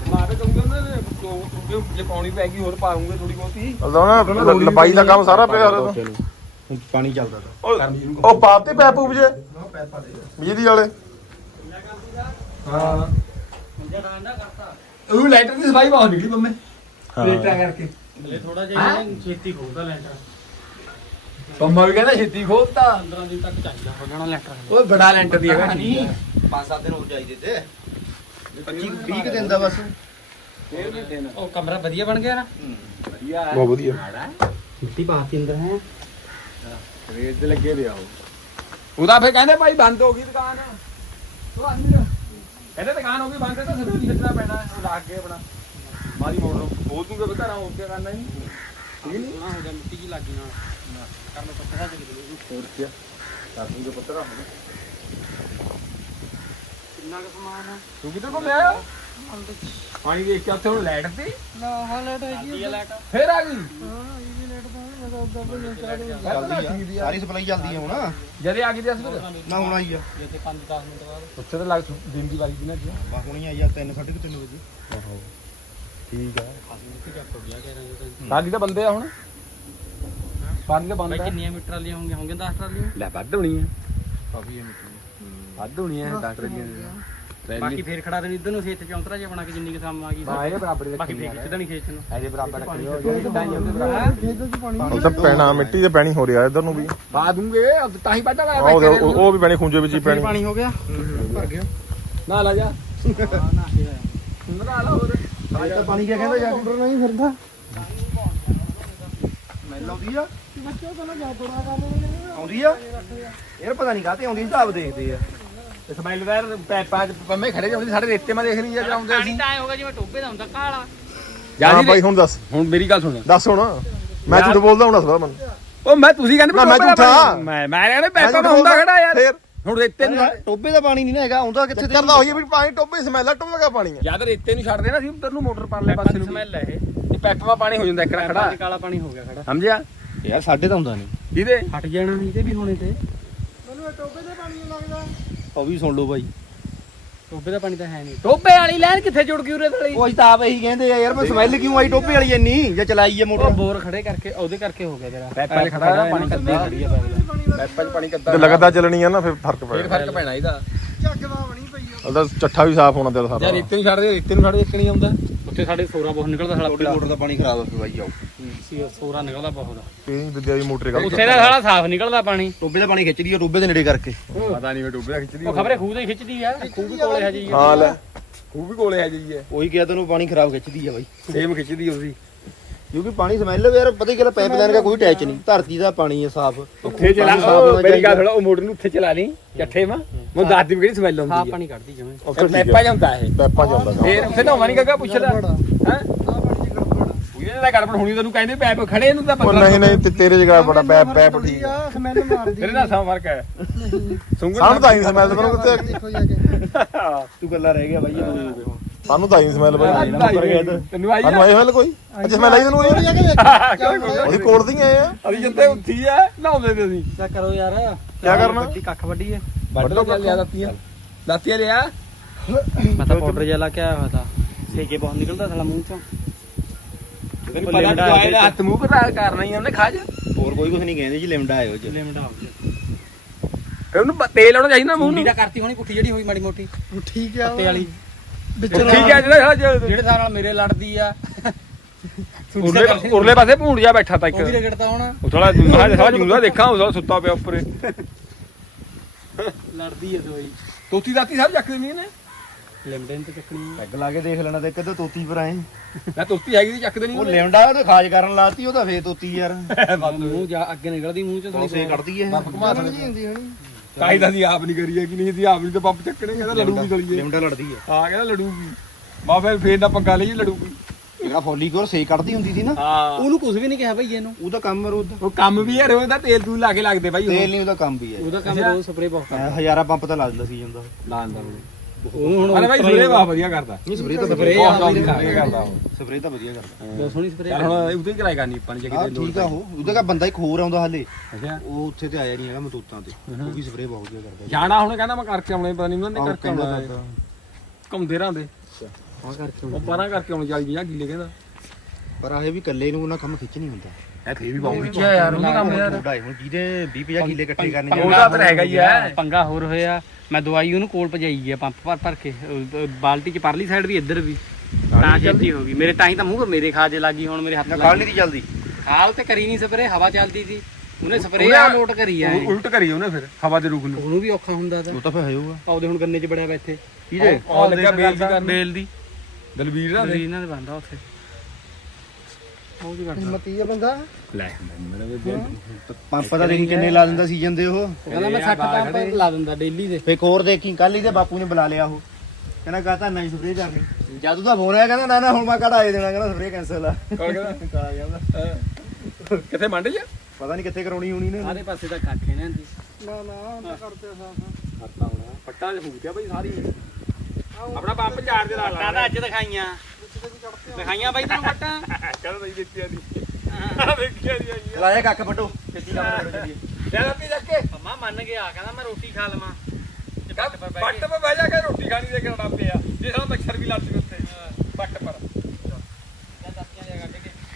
ਮਾਰ ਕੇ ਕਹੂੰਗਾ ਨਾ ਤੂੰ ਤੂੰ ਜੇ ਪਾਣੀ ਪੈ ਗਈ ਹੋਰ ਪਾਉਂਗੇ ਥੋੜੀ ਬਹੁਤੀ।
ਨਾ ਲਪਾਈ ਦਾ ਕੰਮ ਸਾਰਾ ਪਿਆ ਹਰੇ ਤੋਂ
ਹੁਣ ਪਾਣੀ ਚੱਲਦਾ ਤਾ।
ਉਹ- ਪਾਤੇ ਪੈਪ ਪੂਪ ਜੇ।
ਪੈਪਾ ਦੇ।
ਬਿਜਲੀ ਵਾਲੇ।
ਹਾਂ। ਉਹ ਦੀ ਸਫ਼ਾਈ ਬਹੁਤ ਨਿਕਲੀ ਬੰਮੇ
ਹਾਂ।
ਪਲੇਟਾਂ ਕਰਕੇ।
ਹਲੇ ਥੋੜਾ ਜਿਹਾ ਛੇਤੀ ਖੋਲਦਾ ਲੈਂਟਰ।
ਬੰਮਾ ਵੀ ਕਹਿੰਦਾ ਛੇਤੀ ਖੋਲਤਾ।
15 ਦਿਨ ਤੱਕ ਚਾਹੀਦਾ। ਹੋ ਜਾਣਾ ਲੈਂਟਰ
ਉਹ ਬੜਾ ਲੈਂਟਰ ਦੀ ਹੈਗਾ।
ਨਹੀਂ।
5-7 ਦਿਨ ਹੋਰ ਚਾਹੀਦੇ ਤੇ। 25 20 ਦਿਨ ਦਾ ਬਸ।
ਉਹ ਕਮਰਾ ਵਧੀਆ ਬਣ ਗਿਆ ਨਾ?
ਵਧੀਆ ਹੈ।
ਬਹੁਤ ਵਧੀਆ।
ਮਿੱਟੀ ਪਾਤੀ ਅੰਦਰ ਹੈ।
ਰੇਟ ਤੇ ਲੱਗੇ ਪਿਆ ਉਹ। ਉਹਦਾ ਫੇ ਕਹਿੰਦੇ ਭਾਈ ਬੰਦ ਹੋ ਗਈ ਦੁਕਾਨ। ਆ। ਕਹਿੰਦੇ ਦੁਕਾਨ ਹੋ ਗਈ ਬੰਦ ਹੈ ਤਾਂ ਨਹੀਂ ਖਿੱਚਣਾ ਪੈਣਾ ਉਹ ਲਾ ਕੇ ਆਪਣਾ। ਮਾਰੀ ਮੋੜ ਬੋਲ ਦੂੰਗੇ ਬਤਾਰਾ ਹੋਰ ਕੀ ਕਰਨਾ ਨਹੀਂ ਠੀਕ ਨਹੀਂ?
ਨਾ ਹੋ ਗਿਆ ਮਿੱਟੀ ਜੀ ਲੱਗੀ ਨਾਲ। ਕਰ ਲੋ ਪੱਤਰਾ ਚੱਲ ਗਈ
ਹੋਰ ਕੀ ਕਰ ਦੂੰਗੇ ਪੱਤਰਾ ਹੁਣ
ਕਿੰਨਾ ਕੁ ਸਮਾਨ ਆ?
ਤੂੰ ਕਿੱਧਰ ਘੁੰਮ ਆਇਆ? ਪਾਣੀ ਦੇਖ ਕੇ ਉੱਥੇ ਹੁਣ ਲਾਈਟ ਤੇ
ਨਾ ਹਾਂ ਲੈਟ ਹੈਗੀ ਆ। ਲੈਟ
ਫੇਰ ਆ ਗਈ?
ਹਾਂ
ਚੱਲਦੀ ਆ ਸਾਰੀ ਸਪਲਾਈ ਚੱਲਦੀ ਆ ਹੁਣ।
ਜਦੇ ਆ ਗਈ ਤੇ ਅਸੀਂ ਫਿਰ
ਨਾ ਹੁਣ ਆਈ ਆ।
ਜੇ ਤੇ 5-10 ਮਿੰਟ ਬਾਅਦ
ਉੱਥੇ ਤਾਂ ਲੱਗ ਦਿਨ ਦੀ ਵਾਰੀ ਦੀ ਨਾ ਜੀ।
ਬਾ ਹੁਣੀ ਆਈ ਆ 3 3:30 ਵਜੇ।
ਠੀਕ ਆ।
ਪਾਣੀ ਤਾਂ ਬੰਦੇ ਆ ਹੁਣ। ਪਾਣੀ ਤਾਂ ਬੰਦ ਆ।
ਕਿੰਨੀਆਂ ਮੀਟਰ ਵਾਲੀਆਂ ਹੋਣਗੀਆਂ? ਹੋਣਗੀਆਂ 10 ਟਰਾਲੀਆਂ?
ਲੈ ਵੱਧ ਹੋਣੀ ਆ।
ਕਾਫੀ ਹੈ। ਮਿੱਟੀ
ਵੱਧ ਹੋਣੀਆਂ ਇਹ ਡਾਕਟਰ ਦੀਆਂ
ਬਾਕੀ ਫੇਰ ਖੜਾ ਦੇ ਇਧਰ ਨੂੰ ਖੇਤ ਚੌਂਤਰਾ ਜਿਹਾ ਬਣਾ ਕੇ ਜਿੰਨੀ ਕੁ ਸਾਮ ਆ ਗਈ।
ਹਾਂ ਇਹਦੇ ਬਰਾਬਰ ਹੀ
ਬਾਕੀ ਫੇਰ ਖਿੱਚਦਾ ਨਹੀਂ ਖੇਤ ਨੂੰ।
ਇਹਦੇ ਬਰਾਬਰ ਰੱਖਣੀ ਹੋ ਜਿਹੜੀ ਡਾਈਆਂ ਦੇ ਬਰਾਬਰ
ਉਹ ਤਾਂ ਪੈਣਾ ਮਿੱਟੀ ਤੇ ਪੈਣੀ ਹੋ ਰਿਹਾ ਇਧਰ ਨੂੰ ਵੀ।
ਪਾ ਦੂੰਗੇ ਅਬ ਤਾਂ ਹੀ
ਆਹ ਉਹਦੇ- ਉਹ ਵੀ ਪੈਣੀ ਖੁੰਝੇ ਵਿੱਚ ਹੀ ਪੈਣੀ।
ਪਾਣੀ ਹੋ ਗਿਆ।
ਨਾ ਲਾ ਜਾ।
ਨਾ
ਨਾ ਲਾ ਹੋਰ
ਅੱਜ ਤਾਂ ਪਾਣੀ ਕਿਆ ਕਹਿੰਦਾ ਜਾ ਕੇ? ਨਹੀਂ ਫਿਰਦਾ। ਸਮੈਲ ਆਉਂਦੀ ਆ? ਆਉਂਦੀ ਆ? ਯਾਰ ਪਤਾ ਨਹੀਂ ਕਾਤੇ ਆਉਂਦੀ ਹਿਸਾਬ ਦੇਖਦੇ ਆ।
ਸਮੈਲਦਾਰ ਪੈਪਾਂ ਚ ਪੰਮੇ ਖੜੇ ਜਾਂਦੇ ਸਾਡੇ ਰੇਤੇ ਮਾ ਦੇਖ ਰਹੀ ਆ ਜਾਉਂਦੇ
ਪਾਣੀ ਤਾਂ ਐ ਹੋਗਾ ਜਿਵੇਂ ਟੋਬੇ ਦਾ ਹੁੰਦਾ ਕਾਲਾ।
ਹਾਂ ਬਾਈ ਹੁਣ ਦੱਸ।
ਹੁਣ ਮੇਰੀ ਗੱਲ ਸੁਣ।
ਦੱਸ ਹੁਣ। ਮੈਂ ਝੂਠ ਬੋਲਦਾ ਹੁਣ ਦੱਸ ਮੈਨੂੰ।
ਉਹ ਮੈਂ ਤੁਸੀਂ ਕਹਿੰਦੇ
ਨਾ, ਮੈਂ
ਦਾ
ਝੂਠਾ।
ਪਾਣੀ- ਮੈਂ ਮੈਂ ਕਹਿੰਦਾ ਪੈਪਾਂ ਮਾ ਹੁੰਦਾ ਖੜਾ ਯਾਰ?
ਫੇਰ।
ਹੁਣ ਰੇਤੇ ਨੂੰ
ਟੋਬੇ ਦਾ ਪਾਣੀ ਨਹੀਂ ਨਾ ਹੈਗਾ ਆਉਂਦਾ ਕਿੱਥੇ
ਚੱਕਰ ਤਾਂ ਹੋਈ ਵੀ ਪਾਣੀ ਟੋਬੇ ਸਮੈਲ ਆ ਟੋਬੇ ਦਾ ਪਾਣੀ ਆ?
ਜਾਂ ਤਾਂ ਰੇਤੇ ਨੂੰ ਛੱਡ ਦੇਣਾ ਸੀ ਉਧਰ ਨੂੰ ਮੋਟਰ ਪਰਲੇ ਪਾਸੇ ਨੂੰ
ਸਮੈਲ ਹੈ ਇਹ।
ਇਹ ਪੈਪ ਪਾਣੀ ਹੋ ਜਾਂਦਾ ਇੱਕ ਖੜਾ।
ਖੜਾ ਕਾਲਾ ਪਾਣੀ ਹੋ ਗਿਆ ਖੜਾ।
ਸਮਝਿਆ?
ਯਾਰ ਸਾਡੇ ਤਾਂ ਹੁੰਦਾ ਨਹੀਂ।
ਇਹਦੇ
ਹਟ ਜਾਣਾ ਇਹਦੇ ਵੀ ਹੋਣੇ ਤੇ।
ਉਹ ਵੀ ਸੁਣ ਲਓ ਬਾਈ।
ਟੋਬੇ ਦਾ ਪਾਣੀ ਤਾਂ ਹੈ ਨਹੀਂ। ਟੋਬੇ ਵਾਲੀ ਲੈਣ ਕਿੱਥੇ ਜੁੜ ਗਈ ਉਰੇ ਵਾਲੀ?
ਉਹ ਤਾਂ ਆਪ ਇਹੀ ਕਹਿੰਦੇ ਆ ਯਾਰ ਮੈਂ ਸਮੈਲ ਕਿਉਂ ਆਈ ਟੋਬੇ ਵਾਲੀ ਇੰਨੀ ਜਾਂ ਚਲਾਈ
ਉਹ
ਮੋਟਰ?
ਬੋਰ ਖੜੇ ਕਰਕੇ ਉਹਦੇ ਕਰਕੇ ਹੋ ਗਿਆ ਤੇਰਾ
ਪੈਪਾਂ ਖੜਾ ਪਾਣੀ
ਕੱਦੇ ਖੜੀ ਆ ਪੈਪ
ਪੈਪਾਂ 'ਚ ਪਾਣੀ ਕੱਦਾ
ਤੇ ਲਗਾਤਾਰ ਚੱਲਣੀ ਆ ਨਾ ਫਿਰ ਫ਼ਰਕ
ਫੇਰ
ਪਏਗਾ
ਫ਼ਰਕ ਪੈਣਾ ਇਹਦਾ।
ਉਹਦਾ ਚੱਠਾ ਵੀ ਸਾਫ਼ ਹੋਣਾ ਤੇਰਾ
ਜਾਂ
ਸਾਰਾ
ਰੇਤੇ ਨੂੰ ਛੱਡ ਦੇ ਰੇਤੇ ਨੂੰ ਛੱਡ ਦੇ ਇੱਕ ਨਹੀਂ ਆਉਂਦਾ।
ਉੱਥੇ ਸਾਡੇ ਸੋਰਾ ਬਹੁਤ ਨਿਕਲਦਾ ਸਾਲਾ।
ਤੁਹਾਡੀ ਮੋਟਰ ਦਾ ਪਾਣੀ ਖਰਾਬ ਹੋ ਗਿਆ ਬਾਈ ਜਾਓ
ਸੀ ਸੋਰਾ ਨਿਕਲਦਾ ਬਹੁਤ।
ਕਿਹੜੀ ਵਿਦਿਆ ਦੀ ਮੋਟਰ ਗੱਲ
ਉੱਥੇ ਦਾ ਸਾਲਾ ਸਾਫ਼ ਨਿਕਲਦਾ ਪਾਣੀ।
ਟੋਬੇ ਦਾ ਪਾਣੀ ਖਿੱਚਦੀ ਆ ਟੋਬੇ ਦੇ ਨੇੜੇ ਕਰਕੇ।
ਪਤਾ ਨਹੀਂ ਮੈਂ ਡੁੱਬਿਆ ਖਿੱਚਦੀ
ਉਹ ਖਬਰੇ ਖੂਹ ਦੇ ਖਿੱਚਦੀ ਆ ਖੂਹ ਵੀ ਕੋਲੇ ਹਜੀ
ਹਾਂ ਲੈ।
ਖੂਹ ਵੀ ਕੋਲੇ ਆ ਜਾਈਏ
ਉਹੀ ਕਿਹਾ ਤੈਨੂੰ ਪਾਣੀ ਖਰਾਬ ਖਿੱਚਦੀ ਆ ਬਾਈ।
ਸੇਮ ਖਿੱਚਦੀ ਉਹਦੀ।
ਕਿਉਂਕਿ ਪਾਣੀ ਸਮੈਲ ਯਾਰ ਪਤਾ ਹੀ ਕਿ ਪਾਈਪ ਲਾਈਨ ਦਾ ਕੋਈ ਅਟੈਚ ਨਹੀਂ। ਧਰਤੀ ਦਾ ਪਾਣੀ ਹੈ ਸਾਫ਼।
ਉੱਥੇ ਚਲਾ ਮੇਰੀ ਗੱਲ ਥੋੜਾ ਉਹ ਮੋਟਰ ਨੂੰ ਉੱਥੇ ਚਲਾ ਲਈ ਜੱਠੇ ਮਾ ਮੈਂ ਦੱਸ ਦੀ ਕਿਹੜੀ ਸਮੈਲ ਆਉਂਦੀ ਹੈ
ਪਾਣੀ ਕੱਢਦੀ ਜਿਵੇਂ
ਉੱਥੇ
ਪੈਪਾ
ਹੈ
ਜਾਂਦਾ ਇਹ।
ਪੈਪਾਂ ਜਾਂਦਾ
ਫੇਰ ਉੱਥੇ ਨਾ ਨਹੀਂ ਗੱਗਾ ਪੁੱਛਦਾ। ਹੈ? ਉਹਨੇ ਦਾ ਗੜਬੜ ਹੋਣੀ ਤੈਨੂੰ ਕਹਿੰਦੇ ਪੈਪ ਖੜੇ ਇਹਨੂੰ ਤਾਂ
ਉਹ ਨਹੀਂ ਨਹੀਂ ਤੇ ਤੇਰੇ ਜਗ੍ਹਾ ਬੜਾ ਪੈਪ ਪੈਪ ਠੀਕ ਆ।
ਤੇਰੇ ਨਾਲ ਸਮ ਫ਼ਰਕ ਹੈ। ਸੁੰਗਣ
ਸਾਨੂੰ ਤਾਂ ਹੀ ਸਮੈਲ ਤੈਨੂੰ ਕਿਤੇ
ਤੂੰ ਗੱਲਾਂ ਰਹਿ ਗਿਆ ਬਾਈ ਇਹ
ਸਾਨੂੰ ਤਾਂ ਹੀ ਸਮੈਲ ਬਈ
ਤੈਨੂੰ ਆਈ
ਸਾਨੂੰ ਆਈ ਸਮੈਲ ਕੋਈ ਅੱਜ ਸਮੈਲ ਆਈ ਤੈਨੂੰ ਅਸੀਂ ਕੋਲ ਦੀ ਆਏ ਆ।
ਅਸੀਂ ਜਿੱਤੇ ਉੱਥੀ ਆ ਨਹਾਉਂਦੇ ਤੇ ਅਸੀਂ।
ਕੀ ਕਰੋ ਯਾਰ। ਕੀ
ਕਰਨਾ?
ਵੱਡੀ ਕੱਖ ਵੱਡੀ ਹੈ
ਵੱਡ ਲੋ ਲਿਆ ਦਾਤੀਆਂ। ਦਾਤੀਆਂ ਲਿਆ।
ਮੈਂ ਤਾਂ ਪਾਊਡਰ ਜਿਹਾ ਲਾ ਕੇ ਆਇਆ ਹੋਇਆ ਤਾਂ। ਸੇਕੇ ਬਹੁਤ ਨਿਕਲਦਾ ਸਾਲਾ ਮੂੰਹ ਚੋਂ।
ਤੈਨੂੰ ਪਤਾ ਨਹੀਂ ਆਏ ਦਾ। ਹੱਥ ਮੂੰਹ ਪਤਾ ਕਰਨਾ ਹੀ ਉਹਨੇ ਖਾਜ
ਹੋਰ ਕੋਈ ਕੁਝ ਨਹੀਂ ਕਹਿੰਦੇ ਜੀ ਲਿਮਡਾ ਆਇਓ ਜੀ।
ਲਿਮਟ ਆ
ਫਿਰ ਉਹਨੂੰ ਬ- ਤੇਲ ਲਾਉਣਾ ਚਾਹੀਦਾ ਮੂੰਹ
ਮੁੰਡੀ
ਨੂੰ।
ਦਾ ਕਰਤੀ ਹੋਣੀ ਪੁੱਠੀ ਜਿਹੜੀ ਹੋਈ ਮਾੜੀ ਮੋਟੀ।
ਠੀਕ ਆ
ਪੱਤੇ ਵਾਲੀ।
ਠੀਕ ਹੈ ਜਿਹੜਾ ਸਾਲਾ ਜੋ-
ਜਿਹੜੇ ਸਾਲ ਨਾਲ ਮੇਰੇ ਲੜਦੀ ਆ।
ਉਰਲੇ ਉਰਲੇ ਪਾਸੇ ਭੂੰਡ ਜਾ ਬੈਠਾ ਤਾ ਇੱਕ।
ਉਹ ਵੀ ਰਗੜਦਾ ਹੁਣ।
ਉਹ ਥੋੜਾ ਮੈਂ ਸਾਲਾ ਜੂਦਾ ਦੇਖਾਂ ਸੁੱਤਾ ਪਿਆ ਉੱਪਰ।
ਲੜਦੀ ਆ ਦੋਈ
ਤੋਤੀ ਦਾਤੀ ਸਭ ਚੱਕ ਦੇਣੀ ਨੇ।
ਲਿਮਟੇ ਨੂੰ ਤੇ ਚੱਕਣੀ
ਪੈਗ ਲਾ ਕੇ ਦੇਖ ਲੈਣਾ ਤੇ ਕਿਤੇ ਤੋਤੀ ਪਰ ਆਏ
ਮੈਂ ਤੋਤੀ ਹੈਗੀ ਦੀ ਚੱਕ ਦੇਣੀ
ਉਹ ਲਿਮਡਾ ਉਹਦੇ ਖਾਜ ਕਰਨ ਲਾਤੀ ਉਹਦਾ ਫੇਰ ਤੋਤੀ ਯਾਰ।
ਮੂੰਹ ਜਾ ਅੱਗੇ ਨਿਕਲਦੀ ਮੂੰਹ ਚੋਂ
ਉਹ ਸੇ ਕੱਢਦੀ ਹੈ
ਘੁਮਾ ਸਕਦੀ। ਕਾਈ ਦਾ ਦੀ ਆਪ ਨਹੀਂ ਕਰੀ ਹੈ ਕਿ ਨਹੀਂ ਦੀ ਆਪ ਨਹੀਂ ਤਾਂ ਪੰਪ ਚੱਕਣੇ ਕਹਿੰਦਾ ਲੜੂਗੀ ਗਲੀਏ
ਲਿਮਡਾ ਲੜਦੀ ਹੈ।
ਆ ਕਹਿੰਦਾ ਲੜੂਗੀ। ਮਾ ਫਿਰ ਫੇਰ ਨਾ ਪੰਗਾ ਲਈ ਲੜੂਗੀ।
ਜਿਹੜਾ ਫੋਲੀ ਕੋਰ ਸੇ ਕੱਢਦੀ ਹੁੰਦੀ ਸੀ ਨਾ।
ਹਾਂ।
ਉਹਨੂੰ ਕੁਝ ਵੀ ਨਹੀਂ ਕਿਹਾ ਭਈ ਇਹਨੂੰ।
ਉਹਦਾ ਕੰਮ ਰੋਦ
ਉਹ ਕੰਮ ਵੀ ਹੈ ਰੋਜ਼ ਦਾ ਤੇਲ ਤੂੰ ਲਾ ਕੇ ਲੱਗਦੇ ਬਾਈ
ਤੇਲ ਨਹੀਂ ਉਹਦਾ ਕੰਮ ਵੀ ਹੈ।
ਉਹਦਾ ਕੰਮ ਰੋਜ਼ ਸਪਰੇ ਬਹੁਤ ਕਰਦਾ।
ਹਜ਼ਾਰਾਂ ਪੰਪ ਤਾਂ ਲਾ ਦਿੰਦਾ ਸੀ ਜਾਂਦਾ।
ਲਾਂਦਾ
ਉਹਨੂੰ ਹੁਣ
ਅਰੇ ਬਾਈ ਸੁਰੇ ਬਹੁਤ ਵਧੀਆ ਕਰਦਾ।
ਨਹੀਂ ਸਪਰੇ ਤਾਂ
ਬਹੁਤ ਵਧੀਆ ਕਰਦਾ ਉਹ।
ਸਪਰੇ ਤਾਂ ਵਧੀਆ ਕਰਦਾ।
ਬਹੁਤ ਸੋਹਣੀ ਸਪਰੇ
ਚੱਲ ਹੁਣ ਉਹਦੇ ਕਰਾਈ ਕਰਨੀ ਆਪਾਂ ਨੇ ਜੇ
ਹਾਂ
ਕਿਤੇ ਲੋੜ
ਠੀਕ ਆ ਉਹ। ਉਹਦਾ ਕਾ ਬੰਦਾ ਇੱਕ ਹੋਰ ਆਉਂਦਾ ਹਲੇ।
ਅੱਛਾ।
ਉਹ ਉੱਥੇ ਤੇ ਆਇਆ ਨਹੀਂ ਹੈਗਾ ਮਤੂਤਾਂ ਤੇ। ਉਹ ਵੀ ਸਪਰੇ ਬਹੁਤ ਵਧੀਆ ਕਰਦਾ।
ਜਾਣਾ ਹੁਣ ਕਹਿੰਦਾ ਮੈਂ ਕਰਕੇ ਆਉਣਾ ਪਤਾ ਨਹੀਂ ਉਹਨਾਂ ਨੇ
ਆਹ
ਕਰਕੇ ਆਉਣਾ। ਘੁੰਮਦੇ ਰਹਿੰਦੇ।
ਹਾਂ ਕਰਕੇ
ਉਹ ਪਰਾਂ ਕਰਕੇ ਆਉਣ ਚਾਲੀ 50 ਕਿੱਲੇ ਕਹਿੰਦਾ।
ਪਰ ਆਏ ਵੀ ਇਕੱਲੇ ਨੂੰ ਉਹਨਾਂ ਕੰਮ ਖਿੱਚ ਨਹੀਂ ਹੁੰਦਾ।
ਇਹ ਫੇਰ ਵੀ ਬਹੁਤ ਖਿੱਚਿਆ ਯਾਰ ਉਹਨੇ ਕੰਮ ਯਾਰ।
ਥੋੜਾ ਹੁਣ ਜਿਹਦੇ 20 50 ਕਿੱਲੇ ਇਕੱਠੇ ਕਰਨੇ
ਉਹਦਾ ਫਿਰ ਹੈਗਾ ਹੀ ਹੈ
ਪੰਗਾ ਹੋਰ ਹੋਇਆ। ਮੈਂ ਦਵਾਈ ਉਹਨੂੰ ਕੋਲ ਭਜਾਈ ਆ ਪੰਪ ਭਰ ਭਰ ਕੇ। ਬਾਲਟੀ ਚ ਪਰਲੀ ਸਾਈਡ ਵੀ ਇੱਧਰ ਵੀ। ਤਾਂ ਛੇਤੀ ਹੋ ਗਈ ਮੇਰੇ ਤਾਂ ਹੀ ਤਾਂ ਮੂੰਹ ਮੇਰੇ ਖਾਜੇ ਲੱਗੀ ਹੁਣ ਮੇਰੇ ਹੱਥ ਲੱਗ।
ਖਾਲ ਨਹੀਂ ਦੀ ਚੱਲਦੀ।
ਹਾਲ ਤੇ ਕਰੀ ਨਹੀਂ ਸਪਰੇ ਹਵਾ ਚੱਲਦੀ ਸੀ। ਉਹਨੇ ਸਪਰੇ
ਉਹਨੇ-
ਆ ਲੋਟ ਕਰੀ ਆ
ਉਹ ਉਲਟ ਕਰੀ ਉਹਨੇ ਫਿਰ ਹਵਾ ਦੇ ਰੁਕ ਨੂੰ।
ਉਹਨੂੰ ਵੀ ਔਖਾ ਹੁੰਦਾ ਤਾਂ।
ਉਹ ਤਾਂ ਫੇ ਹੋਊਗਾ।
ਉਹਦੇ ਹੁਣ ਗੰਨੇ ਚ ਬੜਿਆ ਬੈਠੇ।
ਕਿਹਦੇ
ਉਹ ਲੱਗਿਆ ਬੇਲ ਦੀ
ਬੇਲ ਦੀ
ਦਲਵੀਰ ਦਾ
ਇਹਨਾਂ ਦੇ ਬੰਦਾ ਉੱਥੇ।
ਹਿੰਮਤੀ ਆ ਬੰਦਾ।
ਲੈ ਮੇਰੇ
ਪੰਪ ਦਾ ਦੇਖੀ ਕਿੰਨੇ ਲਾ ਦਿੰਦਾ ਸੀਜ਼ਨ ਦੇ ਉਹ।
ਉਹ ਕਹਿੰਦਾ ਮੈਂ 60 ਪੰਪ ਲਾ ਦਿੰਦਾ ਡੇਲੀ ਦੇ।
ਫੇ ਹੋਰ ਦੇਖੀ ਕੱਲ ਹੀ ਤੇ ਬਾਪੂ ਨੇ ਬੁਲਾ ਲਿਆ ਉਹ। ਕਹਿੰਦਾ ਕਹਤਾ ਨਹੀਂ ਸਪਰੇ ਕਰਨੀ ਜਦ ਉਹਦਾ ਫੋਨ ਆਇਆ ਕਹਿੰਦਾ ਨਾ ਨਾ ਹੁਣ ਮੈਂ ਕਢਾਏ ਦੇਣਾ ਕਹਿੰਦਾ ਸਪਰੇ ਕੈਂਸਲ ਆ।
ਕੌਣ ਕਹਿੰਦਾ?
ਕਾਲਾ ਕਹਿੰਦਾ
ਕਿੱਥੇ ਮੰਡ ਜਾ
ਪਤਾ ਨਹੀਂ ਕਿੱਥੇ ਕਰਾਉਣੀ ਹੋਣੀ ਨੇ।
ਸਾਰੇ ਪਾਸੇ ਤਾਂ ਕੱਖ ਇਹਨਾਂ ਦੀ।
ਨਾ ਨਾ ਨਾ ਕਰਦੇ ਸਾਫ਼।
ਹੱਤਾ ਹੋਣਾ ਪੱਟਾਂ ਚ ਫੂਕਿਆ ਬਈ ਸਾਰੀ। ਆਪਣਾ ਪੰਪ ਚਾਰ ਦੇ ਲਾ ਲਾ।
ਤਾਂ ਅੱਜ ਦਿਖਾਈਆਂ। ਦਿਖਾਈਆਂ ਬਾਈ ਤੈਨੂੰ ਵੱਟਾਂ
ਕਹਿੰਦਾ ਨਹੀਂ ਦਿੱਤੀਆਂ ਦੀ ਦੇਖਿਆ ਨਹੀਂ ਆਈ
ਲਾਇਆ ਕੱਖ ਫਟੋ। ਖੇਤੀ ਕੰਮ ਕਰੋ ਜੀ
ਲੈ ਲੱਪੀ ਜਾ ਕੇ।
ਮੰਮਾ ਮੰਨ ਗਿਆ ਕਹਿੰਦਾ ਮੈਂ ਰੋਟੀ ਖਾ ਲਵਾਂ।
ਪੱਟ ਪਰ ਬਹਿ ਜਾ ਕੇ ਰੋਟੀ ਖਾਣੀ ਦੇ ਕੇ ਪਿਆ ਜੇ ਸਾਲਾ ਮੱਛਰ ਵੀ ਲੱਗ ਉੱਤੇ। ਪੱਟ ਪਰ।